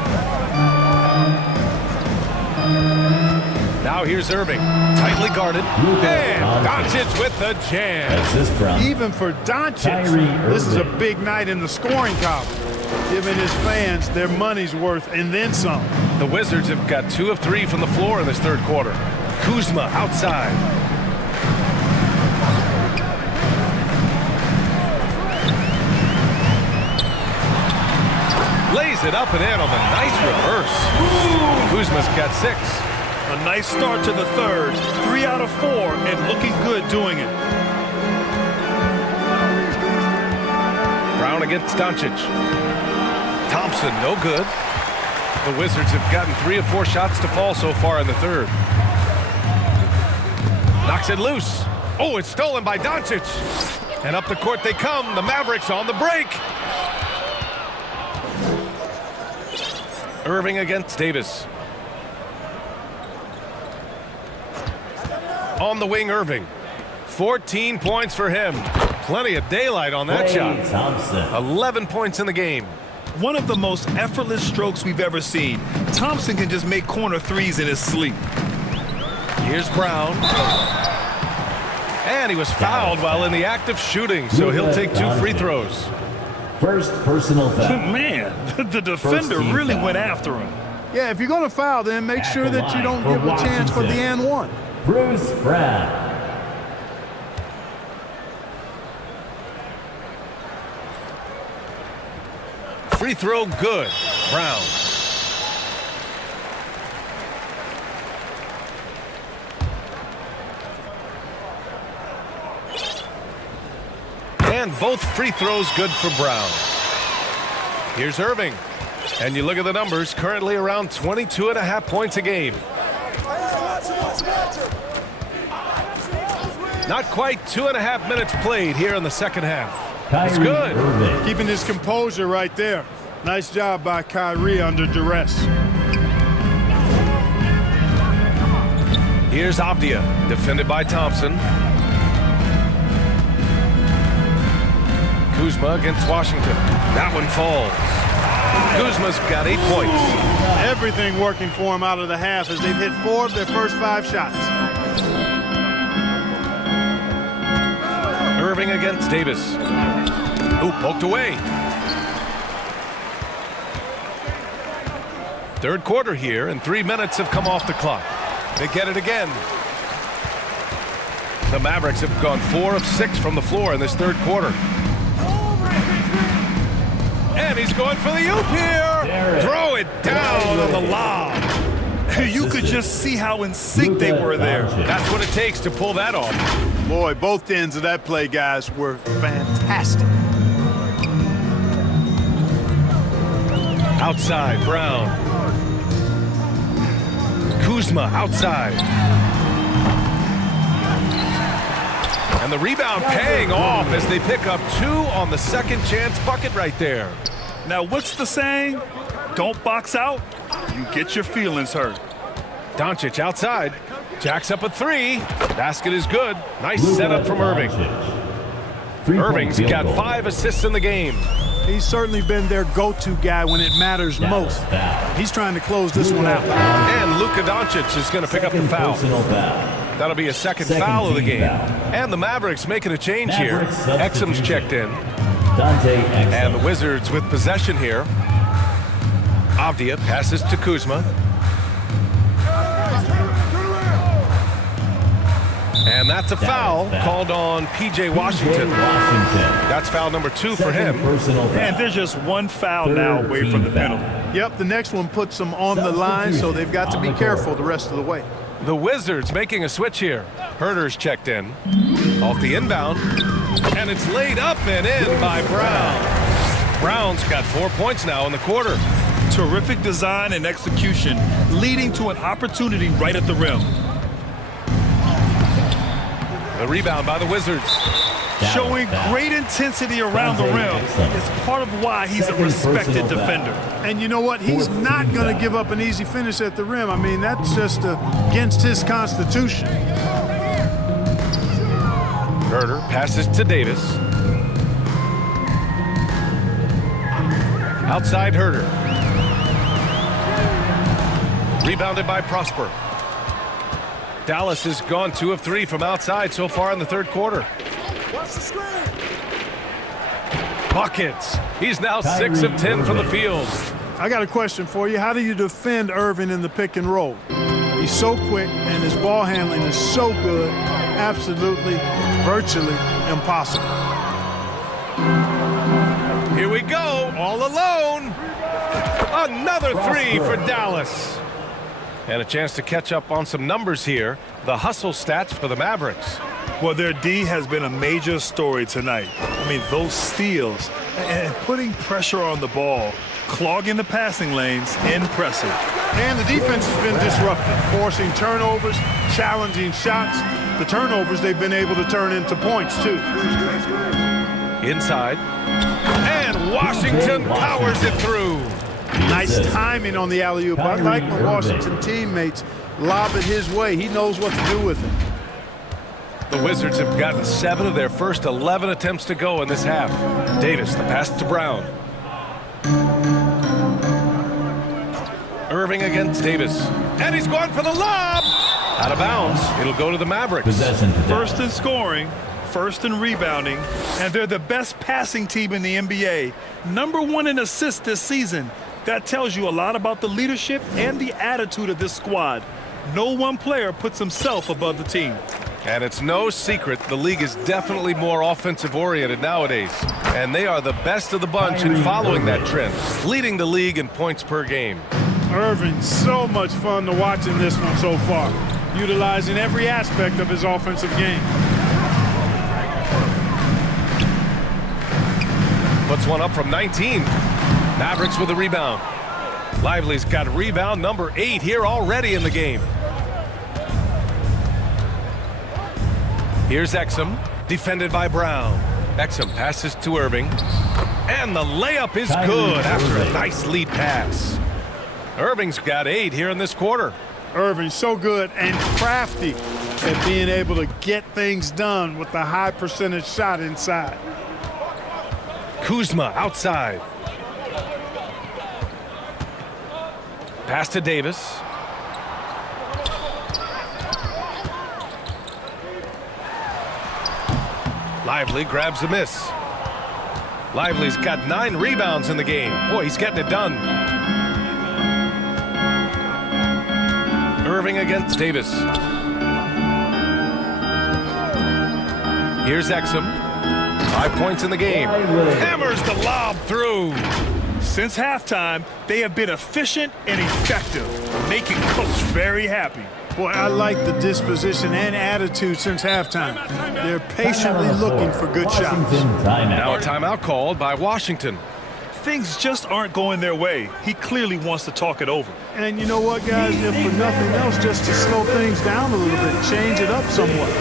Now here's Irving, tightly guarded, and Doncic with the jam. Even for Doncic, this is a big night in the scoring column, giving his fans their money's worth and then some. The Wizards have got 2 of 3 from the floor in this third quarter. Kuzma outside. Lays it up and in on the nice reverse. Kuzma's got 6. A nice start to the third. 3 out of 4 and looking good doing it. Brown against Doncic. Thompson, no good. The Wizards have gotten 3 of 4 shots to fall so far in the third. Knocks it loose. Oh, it's stolen by Doncic. And up the court they come. The Mavericks on the break. Irving against Davis. On the wing, Irving. 14 points for him. Plenty of daylight on that shot. Thompson. 11 points in the game. One of the most effortless strokes we've ever seen. Thompson can just make corner threes in his sleep. Here's Brown. And he was fouled while in the act of shooting, so he'll take 2 free throws. First personal foul. Man, the defender really went after him. Yeah, if you're going to foul, then make sure that you don't give a chance for the and one. Bruce Brown. Free throw good. Brown. And both free throws good for Brown. Here's Irving. And you look at the numbers, currently around 22.5 points a game. Not quite 2.5 minutes played here in the second half. It's good. Irving. Keeping his composure right there. Nice job by Kyrie under duress. Here's Avdia, defended by Thompson. Kuzma against Washington. That one falls. Kuzma's got 8 points. Everything working for him out of the half as they've hit 4 of their first 5 shots. Irving against Davis. Ooh, poked away. Third quarter here, and 3 minutes have come off the clock. They get it again. The Mavericks have gone 4 of 6 from the floor in this third quarter. And he's going for the oop here. Throw it down on the lob. You could just see how in sync they were there. That's what it takes to pull that off. Boy, both ends of that play, guys, were fantastic. Outside, Brown. Kuzma outside. And the rebound paying off as they pick up 2 on the second chance bucket right there. Now, what's the saying? Don't box out, you get your feelings hurt. Doncic outside. Jacks up a 3. Basket is good. Nice setup from Irving. Irving's got 5 assists in the game. He's certainly been their go-to guy when it matters most. He's trying to close this one out. And Luka Doncic is going to pick up the foul. That'll be a second foul of the game. And the Mavericks making a change here. Exum's checked in. And the Wizards with possession here. Avdia passes to Kuzma. And that's a foul called on P.J. Washington. That's foul number 2 for him. And there's just one foul now away from the penalty. Yep, the next one puts them on the line, so they've got to be careful the rest of the way. The Wizards making a switch here. Herter's checked in. Off the inbound. And it's laid up and in by Brown. Brown's got 4 points now in the quarter. Terrific design and execution, leading to an opportunity right at the rim. The rebound by the Wizards. Showing great intensity around the rim is part of why he's a respected defender. And you know what? He's not going to give up an easy finish at the rim. I mean, that's just against his constitution. Herter passes to Davis. Outside Herter. Rebounded by Prosper. Dallas has gone 2 of 3 from outside so far in the third quarter. Buckets. He's now 6 of 10 from the field. I got a question for you. How do you defend Irving in the pick and roll? He's so quick and his ball handling is so good. Absolutely, virtually impossible. Here we go, all alone. Another 3 for Dallas. And a chance to catch up on some numbers here. The hustle stats for the Mavericks. Well, their D has been a major story tonight. I mean, those steals and putting pressure on the ball, clogging the passing lanes, impressive. And the defense has been disruptive, forcing turnovers, challenging shots. The turnovers they've been able to turn into points, too. Inside. And Washington powers it through. Nice timing on the alley-oop. I like when Washington teammates lob it his way. He knows what to do with it. The Wizards have gotten 7 of their first 11 attempts to go in this half. Davis, the pass to Brown. Irving against Davis. And he's going for the lob! Out of bounds. It'll go to the Mavericks. First in scoring, first in rebounding, and they're the best passing team in the NBA. #1 in assists this season. That tells you a lot about the leadership and the attitude of this squad. No one player puts himself above the team. And it's no secret the league is definitely more offensive-oriented nowadays. And they are the best of the bunch in following that trend, leading the league in points per game. Irving, so much fun to watch in this one so far, utilizing every aspect of his offensive game. Puts one up from 19. Mavericks with a rebound. Lively's got rebound number 8 here already in the game. Here's Exum, defended by Brown. Exum passes to Irving. And the layup is good after a nice lead pass. Irving's got 8 here in this quarter. Irving so good and crafty at being able to get things done with the high percentage shot inside. Kuzma outside. Pass to Davis. Lively grabs the miss. Lively's got 9 rebounds in the game. Boy, he's getting it done. Irving against Davis. Here's Exum. 5 points in the game. Hammers the lob through. Since halftime, they have been efficient and effective, making Coach very happy. Boy, I like the disposition and attitude since halftime. They're patiently looking for good shots. Now a timeout called by Washington. Things just aren't going their way. He clearly wants to talk it over. And you know what, guys? If for nothing else, just to slow things down a little bit, change it up somewhat.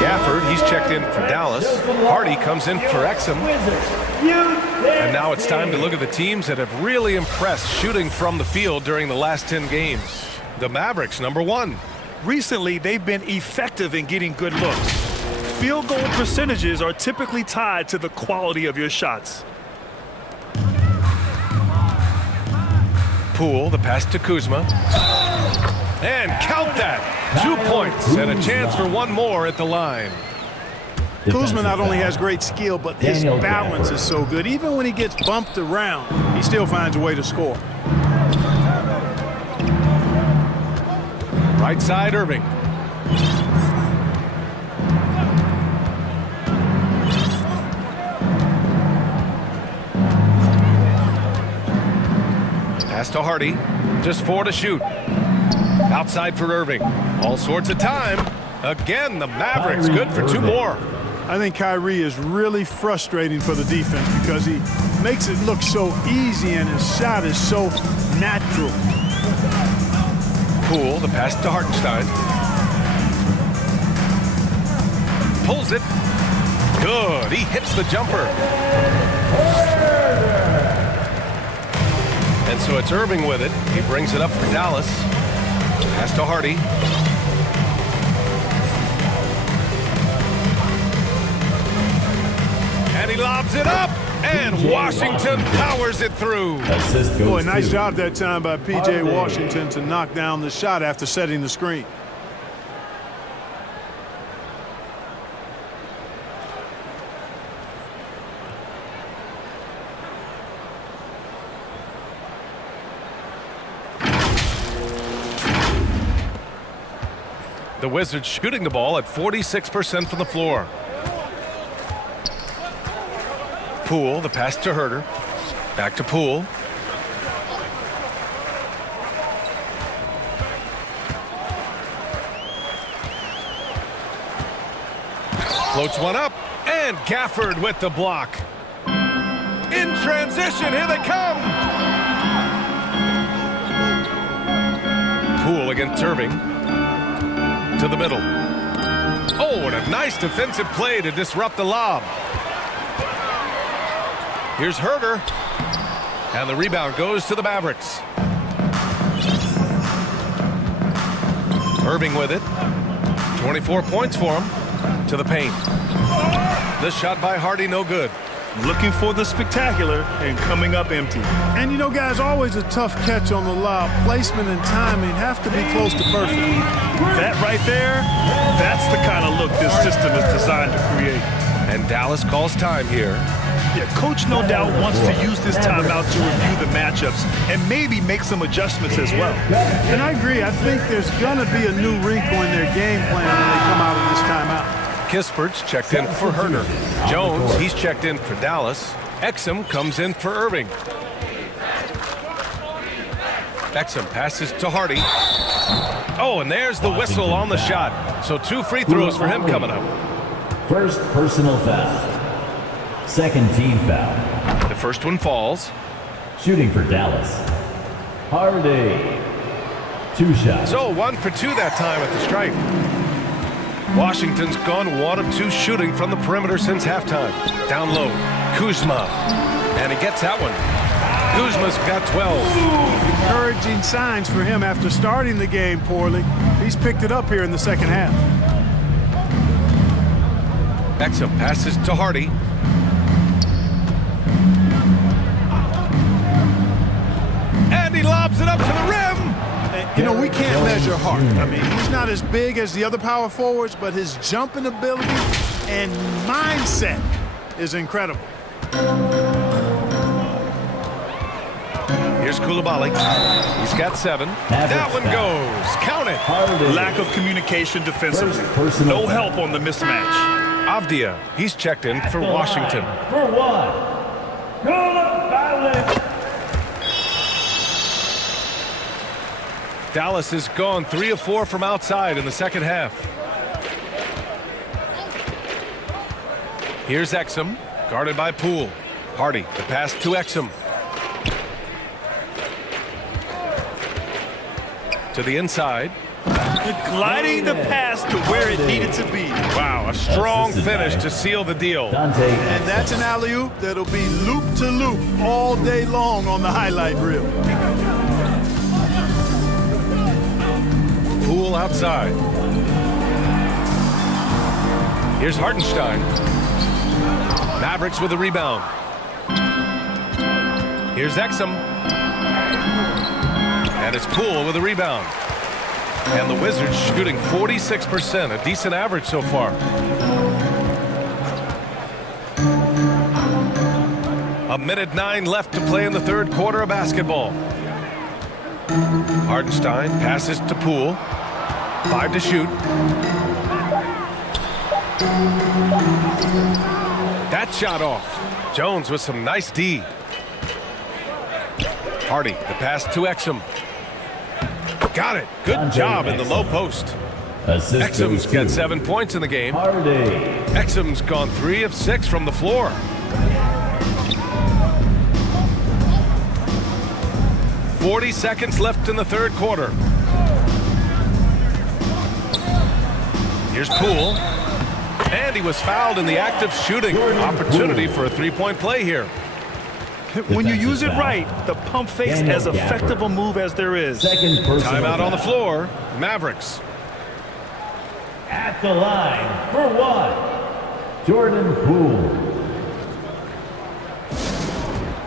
Gafford, he's checked in for Dallas. Hardy comes in for Exum. And now it's time to look at the teams that have really impressed shooting from the field during the last 10 games. The Mavericks, number 1. Recently, they've been effective in getting good looks. Field goal percentages are typically tied to the quality of your shots. Poole, the pass to Kuzma. And count that! 2 points and a chance for one more at the line. Kuzma not only has great skill, but his balance is so good. Even when he gets bumped around, he still finds a way to score. Right side, Irving. Pass to Hardy. Just 4 to shoot. Outside for Irving. All sorts of time. Again, the Mavericks good for 2 more. I think Kyrie is really frustrating for the defense because he makes it look so easy and his shot is so natural. Poole, the pass to Hartenstein. Pulls it. Good. He hits the jumper. And so it's Irving with it. He brings it up for Dallas. Pass to Hardy. And he lobs it up. And Washington powers it through. Boy, nice job that time by P.J. Washington to knock down the shot after setting the screen. The Wizards shooting the ball at 46% from the floor. Poole, the pass to Herter. Back to Poole. Floats one up, and Gafford with the block. In transition, here they come. Poole against Irving. To the middle. Oh, and a nice defensive play to disrupt the lob. Here's Herter. And the rebound goes to the Mavericks. Irving with it. 24 points for him. To the paint. This shot by Hardy, no good. Looking for the spectacular and coming up empty. And you know, guys, always a tough catch on the lob. Placement and timing have to be close to perfect. That right there, that's the kind of look this system is designed to create. And Dallas calls time here. Yeah, Coach no doubt wants to use this timeout to review the matchups and maybe make some adjustments as well. And I agree. I think there's going to be a new wrinkle in their game plan when they come out of this timeout. Kispert's checked in for Herter. Jones, he's checked in for Dallas. Exum comes in for Irving. Exum passes to Hardy. Oh, and there's the whistle on the shot. So 2 free throws for him coming up. First personal foul. Second team foul. The first one falls. Shooting for Dallas. Hardy. 2 shots. So 1 for 2 that time at the stripe. Washington's gone 1 of 2 shooting from the perimeter since halftime. Down low, Kuzma. And he gets that one. Kuzma's got 12. Encouraging signs for him after starting the game poorly. He's picked it up here in the second half. Exum passes to Hardy. And he lobs it up to the rim. You know, we can't measure Hart. I mean, he's not as big as the other power forwards, but his jumping ability and mindset is incredible. Here's Koulibaly. He's got 7. That one goes. Count it. Lack of communication defensively. No help on the mismatch. Avdia, he's checked in for Washington. For 1, Koulibaly. Dallas has gone 3 of 4 from outside in the second half. Here's Exum, guarded by Poole. Hardy, the pass to Exum. To the inside. Gliding the pass to where it needed to be. Wow, a strong finish to seal the deal. And that's an alley-oop that'll be loop to loop all day long on the highlight reel. Poole outside. Here's Hartenstein. Mavericks with a rebound. Here's Exum. And it's Poole with a rebound. And the Wizards shooting 46%, a decent average so far. A minute 9 left to play in the third quarter of basketball. Hartenstein passes to Poole. 5 to shoot. That shot off. Jones with some nice D. Hardy, the pass to Exum. Got it. Good job in the low post. Exum's got 7 points in the game. Exum's gone 3 of 6 from the floor. "40 seconds left in the third quarter. Here's Poole. And he was fouled in the act of shooting. Opportunity for a three-point play here. When you use it right, the pump fake's as effective a move as there is. Timeout on the floor. Mavericks. At the line for 1, Jordan Poole.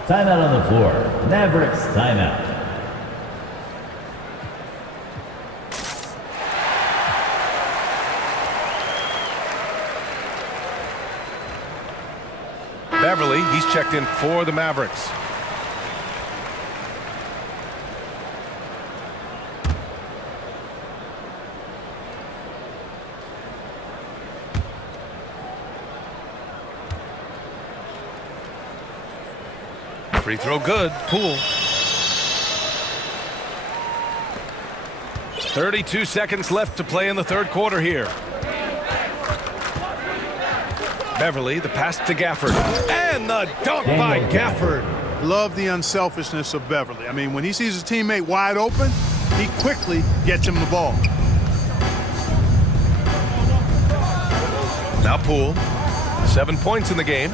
Timeout on the floor. Mavericks timeout. Beverly, he's checked in for the Mavericks. Free throw good. Poole. 32 seconds left to play in the third quarter here. Beverly, the pass to Gafford. And the dunk by Gafford. Love the unselfishness of Beverly. I mean, when he sees his teammate wide open, he quickly gets him the ball. Now Poole. 7 points in the game.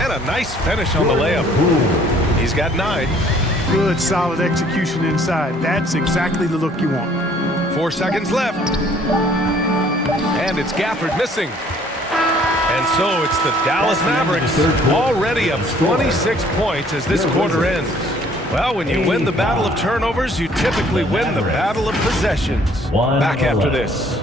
And a nice finish on the layup. He's got 9. Good, solid execution inside. That's exactly the look you want. 4 seconds left. And it's Gafford missing. And so it's the Dallas Mavericks already up 26 points as this quarter ends. Well, when you win the battle of turnovers, you typically win the battle of possessions. Back after this.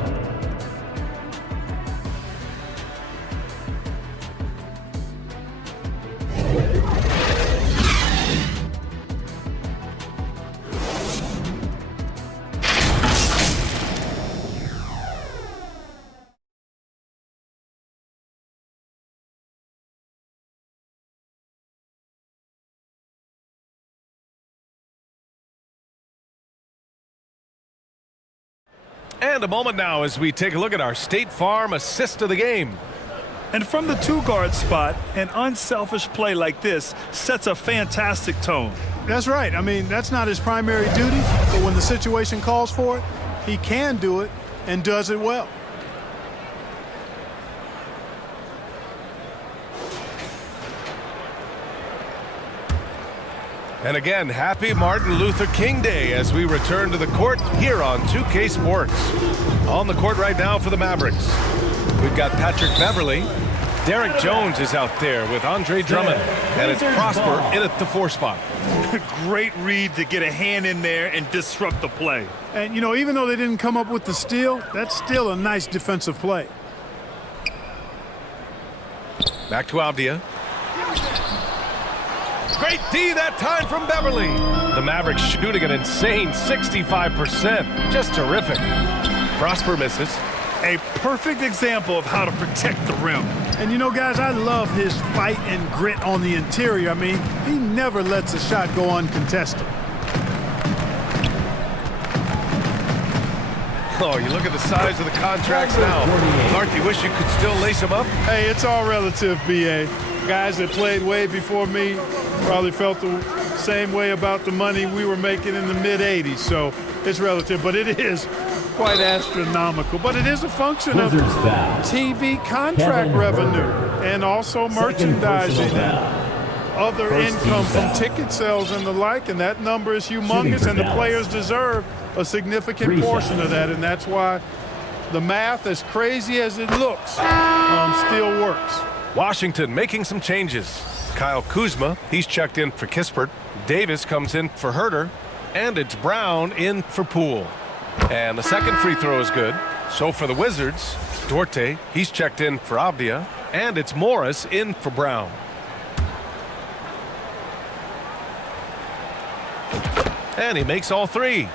And a moment now as we take a look at our State Farm assist of the game. And from the two-guard spot, an unselfish play like this sets a fantastic tone. That's right. I mean, that's not his primary duty, but when the situation calls for it, he can do it and does it well. And again, happy Martin Luther King Day as we return to the court here on 2K Sports. On the court right now for the Mavericks, we've got Patrick Beverly. Derek Jones is out there with Andre Drummond. And it's Prosper in at the 4 spot. Great read to get a hand in there and disrupt the play. And, you know, even though they didn't come up with the steal, that's still a nice defensive play. Back to Avdia. Great D that time from Beverly. The Mavericks shooting an insane 65%. Just terrific. Prosper misses. A perfect example of how to protect the rim. And you know, guys, I love his fight and grit on the interior. I mean, he never lets a shot go uncontested. Oh, you look at the size of the contracts now. Clark, you wish you could still lace them up? Hey, it's all relative, B.A. Guys that played way before me probably felt the same way about the money we were making in the mid-'80s. So it's relative, but it is quite astronomical. But it is a function of TV contract revenue and also merchandising and other income from ticket sales and the like. And that number is humongous, and the players deserve a significant portion of that. And that's why the math, as crazy as it looks, still works. Washington making some changes. Kyle Kuzma, he's checked in for Kispert. Davis comes in for Herter. And it's Brown in for Poole. And the second free throw is good. So for the Wizards, Duarte, he's checked in for Avdia. And it's Morris in for Brown. And he makes all three.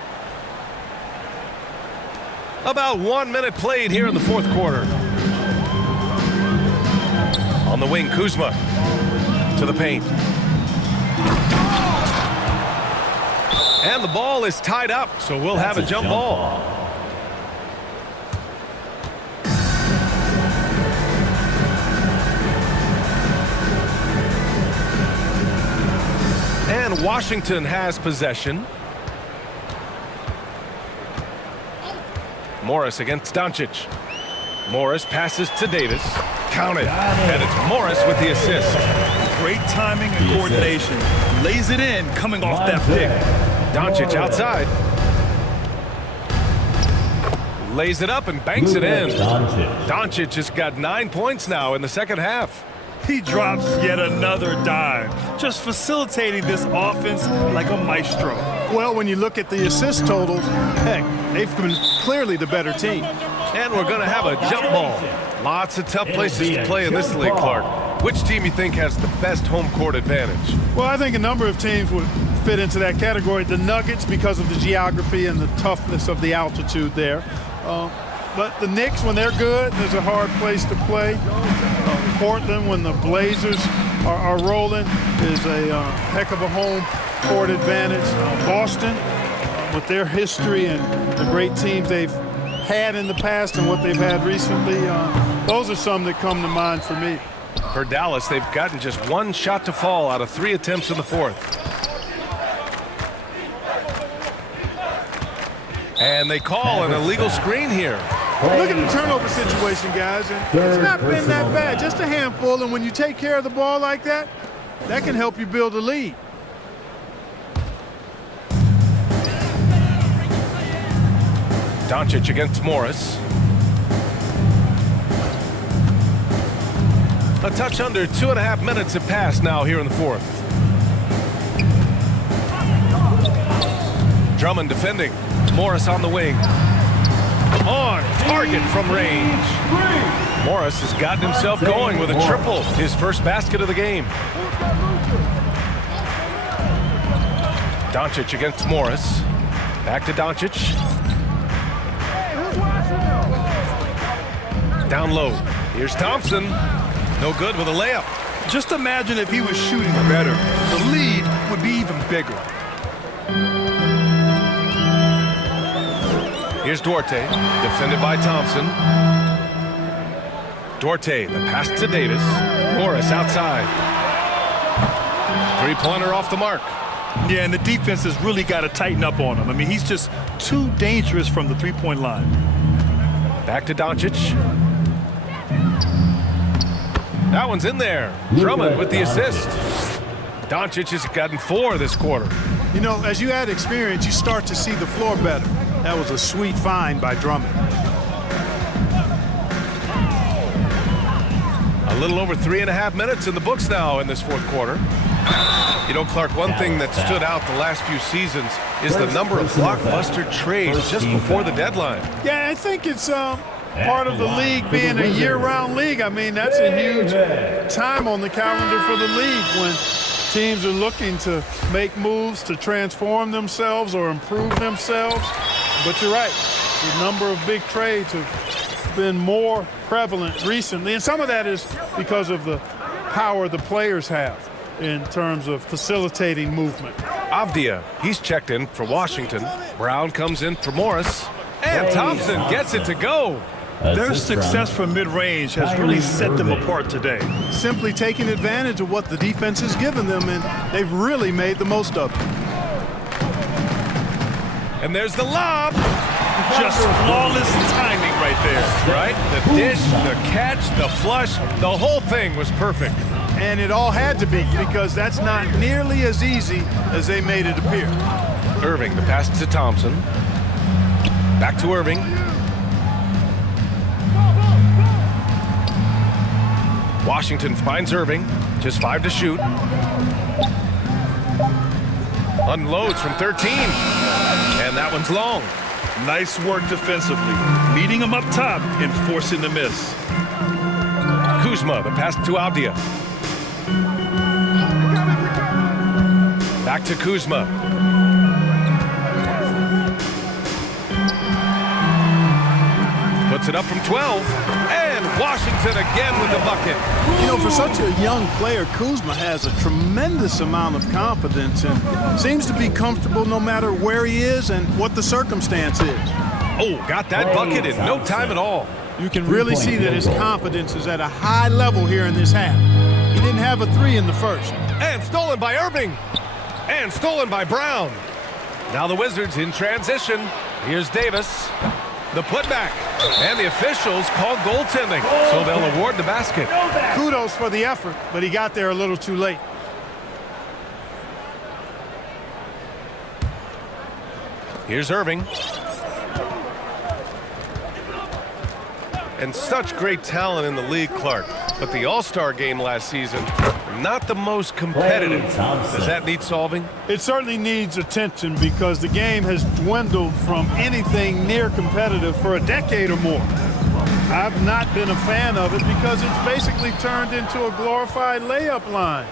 About 1 minute played here in the fourth quarter. On the wing, Kuzma to the paint. And the ball is tied up, so we'll have a jump ball. And Washington has possession. Morris against Doncic. Morris passes to Davis. Counted. And it's Morris with the assist. Great timing and coordination. Lays it in coming off that pick. Doncic outside. Lays it up and banks it in. Doncic just got 9 points now in the second half. He drops yet another dime, just facilitating this offense like a maestro. Well, when you look at the assist totals, heck, they've been clearly the better team. And we're going to have a jump ball. Lots of tough places to play in this league, Clark. Which team you think has the best home court advantage? Well, I think a number of teams would fit into that category. The Nuggets, because of the geography and the toughness of the altitude there. But the Knicks, when they're good, is a hard place to play. Portland, when the Blazers are rolling, is a heck of a home court advantage. Boston, with their history and the great teams they've had in the past and what they've had recently, those are some that come to mind for me. For Dallas, they've gotten just one shot to fall out of 3 attempts in the fourth. And they call an illegal screen here. Look at the turnover situation, guys. And it's not been that bad, just a handful. And when you take care of the ball like that, that can help you build a lead. Doncic against Morris. A touch under 2.5 minutes have passed now here in the fourth. Drummond defending. Morris on the wing. On target from range. Morris has gotten himself going with a triple. His first basket of the game. Doncic against Morris. Back to Doncic. Down low. Here's Thompson. No good with a layup. Just imagine if he was shooting better. The lead would be even bigger. Here's Duarte, defended by Thompson. Duarte, the pass to Davis. Morris outside. Three-pointer off the mark. Yeah, and the defense has really got to tighten up on him. I mean, he's just too dangerous from the three-point line. Back to Doncic. That one's in there. Drummond with the assist. Doncic has gotten 4 this quarter. You know, as you add experience, you start to see the floor better. That was a sweet find by Drummond. A little over 3.5 minutes in the books now in this fourth quarter. You know, Clark, one thing that stood out the last few seasons is the number of blockbuster trades just before the deadline. Yeah, I think it's part of the league being a year-round league, I mean, that's a huge time on the calendar for the league when teams are looking to make moves to transform themselves or improve themselves. But you're right, the number of big trades have been more prevalent recently, and some of that is because of the power the players have in terms of facilitating movement. Avdia, he's checked in for Washington. Brown comes in for Morris. And Thompson gets it to go. Their success from mid-range has really set them apart today. Simply taking advantage of what the defense has given them, and they've really made the most of it. And there's the lob. Just flawless timing right there. Right? The dish, the catch, the flush, the whole thing was perfect. And it all had to be, because that's not nearly as easy as they made it appear. Irving, the pass to Thompson. Back to Irving. Washington finds Irving, just 5 to shoot. Unloads from 13. And that one's long. Nice work defensively, meeting him up top and forcing the miss. Kuzma, the pass to Avdia. Back to Kuzma. Puts it up from 12. And Washington again with the bucket. You know, for such a young player, Kuzma has a tremendous amount of confidence and seems to be comfortable no matter where he is and what the circumstance is. Oh, got that bucket in no time at all. You can really see that his confidence is at a high level here in this half. He didn't have a 3 in the first. And stolen by Irving. And stolen by Brown. Now the Wizards in transition. Here's Davis. The putback. And the officials call goaltending. So they'll award the basket. Kudos for the effort, but he got there a little too late. Here's Irving. And such great talent in the league, Clark. But the All-Star game last season, not the most competitive. Does that need solving? It certainly needs attention because the game has dwindled from anything near competitive for a decade or more. I've not been a fan of it because it's basically turned into a glorified layup line.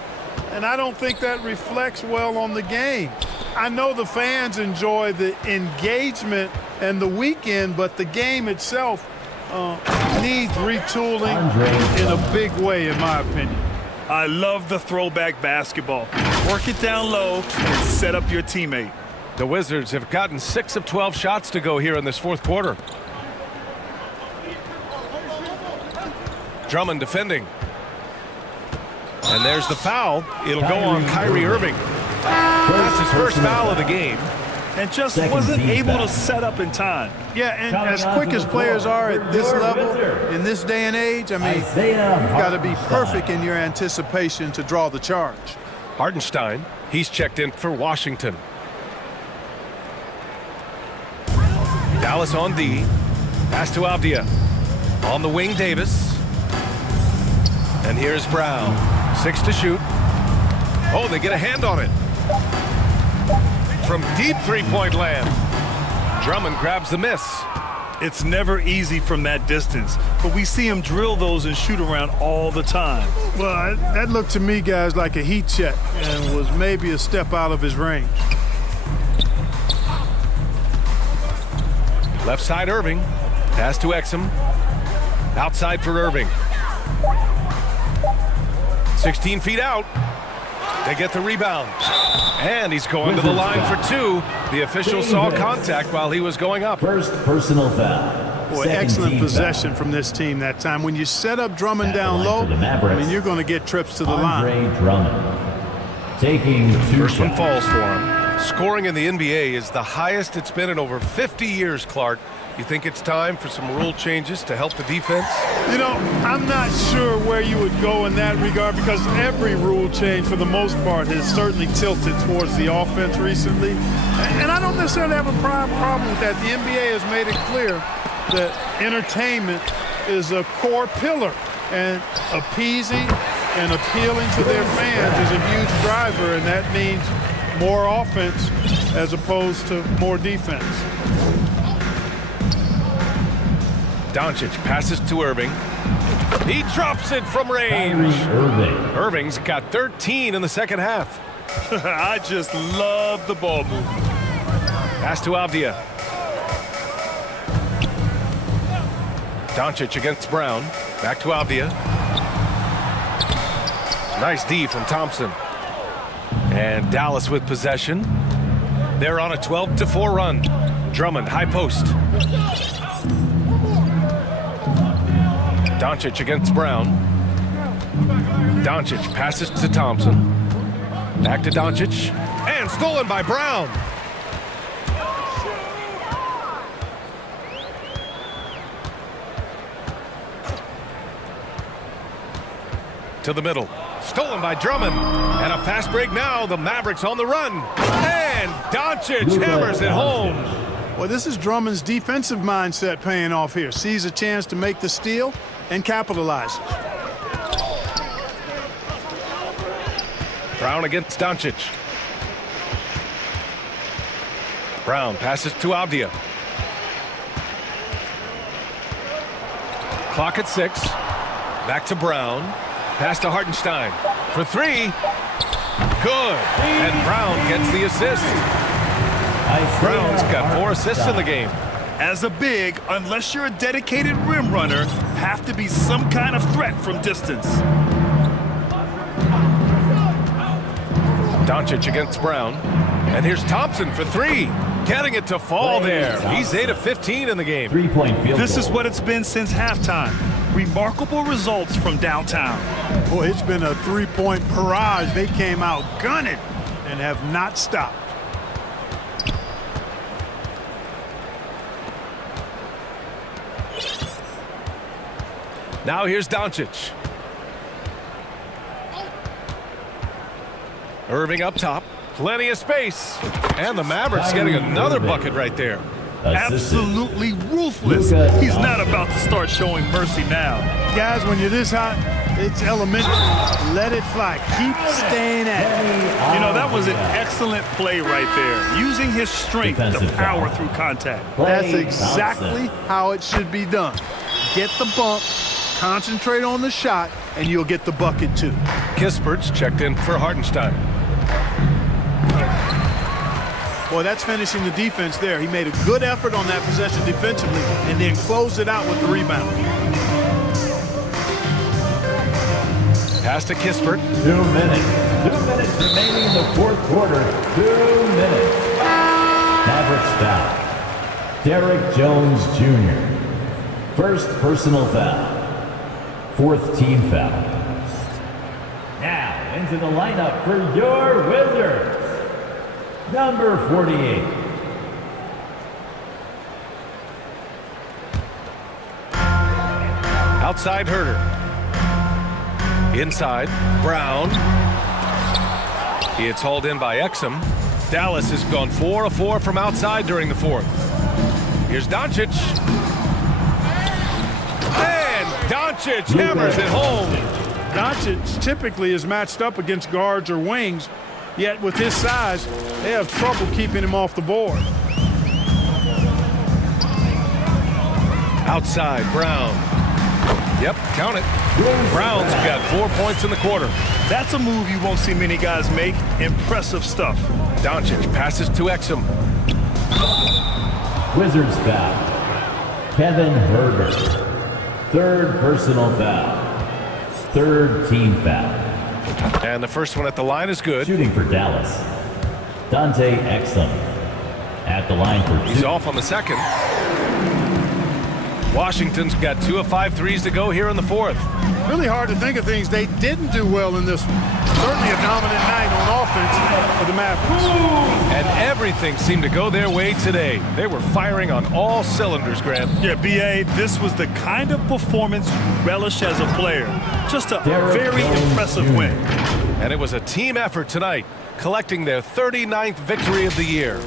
And I don't think that reflects well on the game. I know the fans enjoy the engagement and the weekend, but the game itself needs retooling in a big way, in my opinion. I love the throwback basketball. Work it down low and set up your teammate. The Wizards have gotten 6 of 12 shots to go here in this fourth quarter. Drummond defending. And there's the foul. It'll go on Kyrie Irving. That's his first foul of the game. And just wasn't able to set up in time. Yeah, and as quick as players are at this level, in this day and age, I mean, you've got to be perfect in your anticipation to draw the charge. Hartenstein, he's checked in for Washington. Dallas on D. Pass to Avdia. On the wing, Davis. And here's Brown. 6 to shoot. Oh, they get a hand on it. From deep three-point land. Drummond grabs the miss. It's never easy from that distance, but we see him drill those and shoot around all the time. Well, that looked to me, guys, like a heat check and was maybe a step out of his range. Left side, Irving. Pass to Exum. Outside for Irving. 16 feet out. They get the rebound. And he's going to the line for 2. The official saw contact while he was going up. First personal foul. Boy, excellent possession from this team that time. When you set up Drummond down low, I mean, you're going to get trips to the line. Drummond taking 2 First one falls for him. Scoring in the NBA is the highest it's been in over 50 years, Clark. You think it's time for some rule changes to help the defense? You know, I'm not sure where you would go in that regard because every rule change, for the most part, has certainly tilted towards the offense recently. And I don't necessarily have a problem with that. The NBA has made it clear that entertainment is a core pillar, and appeasing and appealing to their fans is a huge driver, and that means more offense as opposed to more defense. Doncic passes to Irving. He drops it from range. Irving's got 13 in the second half. I just love the ball movement. Pass to Avdia. Doncic against Brown. Back to Avdia. Nice D from Thompson. And Dallas with possession. They're on a 12-4 run. Drummond, high post. Doncic against Brown. Doncic passes to Thompson. Back to Doncic. And stolen by Brown. To the middle. Stolen by Drummond. And a fast break now. The Mavericks on the run. And Doncic hammers it home. Well, this is Drummond's defensive mindset paying off here. Sees a chance to make the steal and capitalize. Brown against Doncic. Brown passes to Avdia. Clock at 6. Back to Brown. Pass to Hartenstein for 3. Good. And Brown gets the assist. Brown's got 4 assists in the game. As a big, unless you're a dedicated rim runner, have to be some kind of threat from distance. Doncic against Brown. And here's Thompson for 3. Getting it to fall there. He's 8 of 15 in the game. Three-point field This goal. is what it's been since halftime. Remarkable results from downtown. Boy, it's been a three-point barrage. They came out gunning and have not stopped. Now here's Doncic. Irving up top. Plenty of space. And the Mavericks getting another bucket right there. Absolutely ruthless. He's not about to start showing mercy now. Guys, when you're this hot, it's elementary. Let it fly. Keep staying at it. You know, that was an excellent play right there. Using his strength to power through contact. That's exactly how it should be done. Get the bump, concentrate on the shot, and you'll get the bucket too. Kispert's checked in for Hartenstein. Boy, that's finishing the defense there. He made a good effort on that possession defensively and then closed it out with the rebound. Pass to Kispert. 2 minutes. 2 minutes remaining in the fourth quarter. 2 minutes. Mavericks foul. Derrick Jones Jr. First personal foul. Fourth team foul. Now into the lineup for your Wizards. Number 48. Outside Herter. Inside, Brown. It's hauled in by Exum. Dallas has gone 4 of 4 from outside during the fourth. Here's Doncic. And Doncic hammers it home. Doncic typically is matched up against guards or wings, yet with his size, they have trouble keeping him off the board. Outside, Brown. Yep, count it. Brown's got 4 points in the quarter. That's a move you won't see many guys make. Impressive stuff. Doncic passes to Exum. Wizards foul. Kevin Herter. Third personal foul. Third team foul. And the first one at the line is good. Shooting for Dallas. Dante Exum. At the line for 2. He's off on the second. Washington's got 2 of 5 threes to go here in the fourth. Really hard to think of things they didn't do well in this one. Certainly a dominant night on offense for the Mavericks. And everything seemed to go their way today. They were firing on all cylinders, Grant. Yeah, B.A., this was the kind of performance you relish as a player. Just a very impressive win. And it was a team effort tonight, collecting their 39th victory of the year.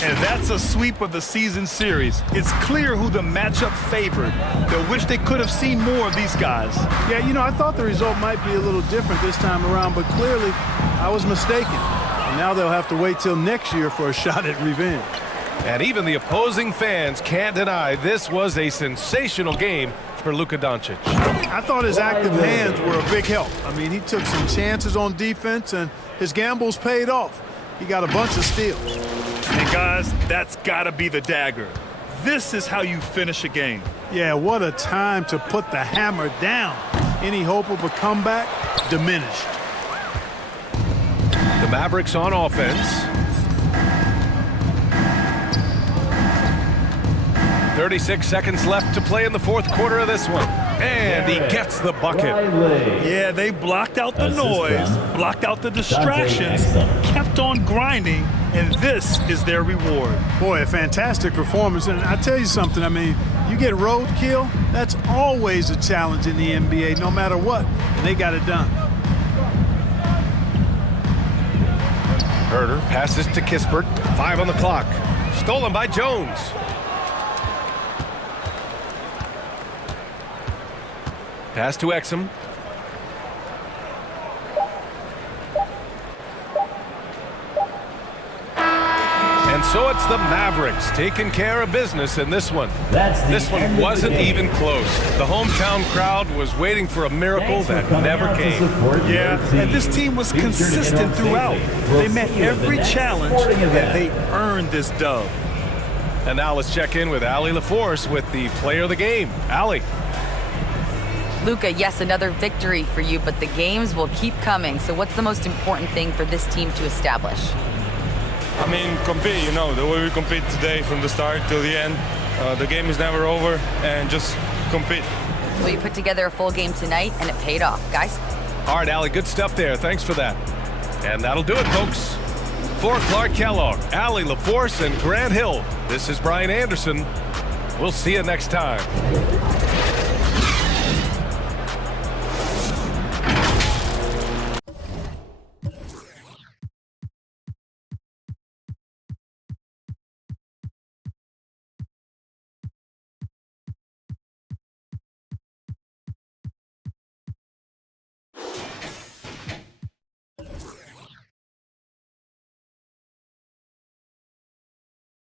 And that's a sweep of the season series. It's clear who the matchup favored. They'll wish they could have seen more of these guys. Yeah, you know, I thought the result might be a little different this time around, but clearly I was mistaken. And now they'll have to wait till next year for a shot at revenge. And even the opposing fans can't deny this was a sensational game for Luka Doncic. I thought his active hands were a big help. I mean, he took some chances on defense, and his gambles paid off. He got a bunch of steals. And guys, that's got to be the dagger. This is how you finish a game. Yeah, what a time to put the hammer down. Any hope of a comeback diminished. The Mavericks on offense. 36 seconds left to play in the fourth quarter of this one. And he gets the bucket. Yeah, they blocked out the noise, blocked out the distractions, kept on grinding, and this is their reward. Boy, a fantastic performance. And I tell you something, I mean, you get roadkill, that's always a challenge in the NBA, no matter what. And they got it done. Herter passes to Kispert. 5 on the clock. Stolen by Jones. Pass to Exum. And so it's the Mavericks taking care of business in this one. This one wasn't even close. The hometown crowd was waiting for a miracle that never came. Yeah, and this team was consistent throughout. They met every challenge, and they earned this dub. And now let's check in with Allie LaForce with the player of the game. Allie. Luka, yes, another victory for you, but the games will keep coming. So what's the most important thing for this team to establish? I mean, compete, you know, the way we compete today from the start till the end. The game is never over, and just compete. Well, you put together a full game tonight, and it paid off. Guys? All right, Allie, good stuff there. Thanks for that. And that'll do it, folks. For Clark Kellogg, Allie LaForce, and Grant Hill, this is Brian Anderson. We'll see you next time.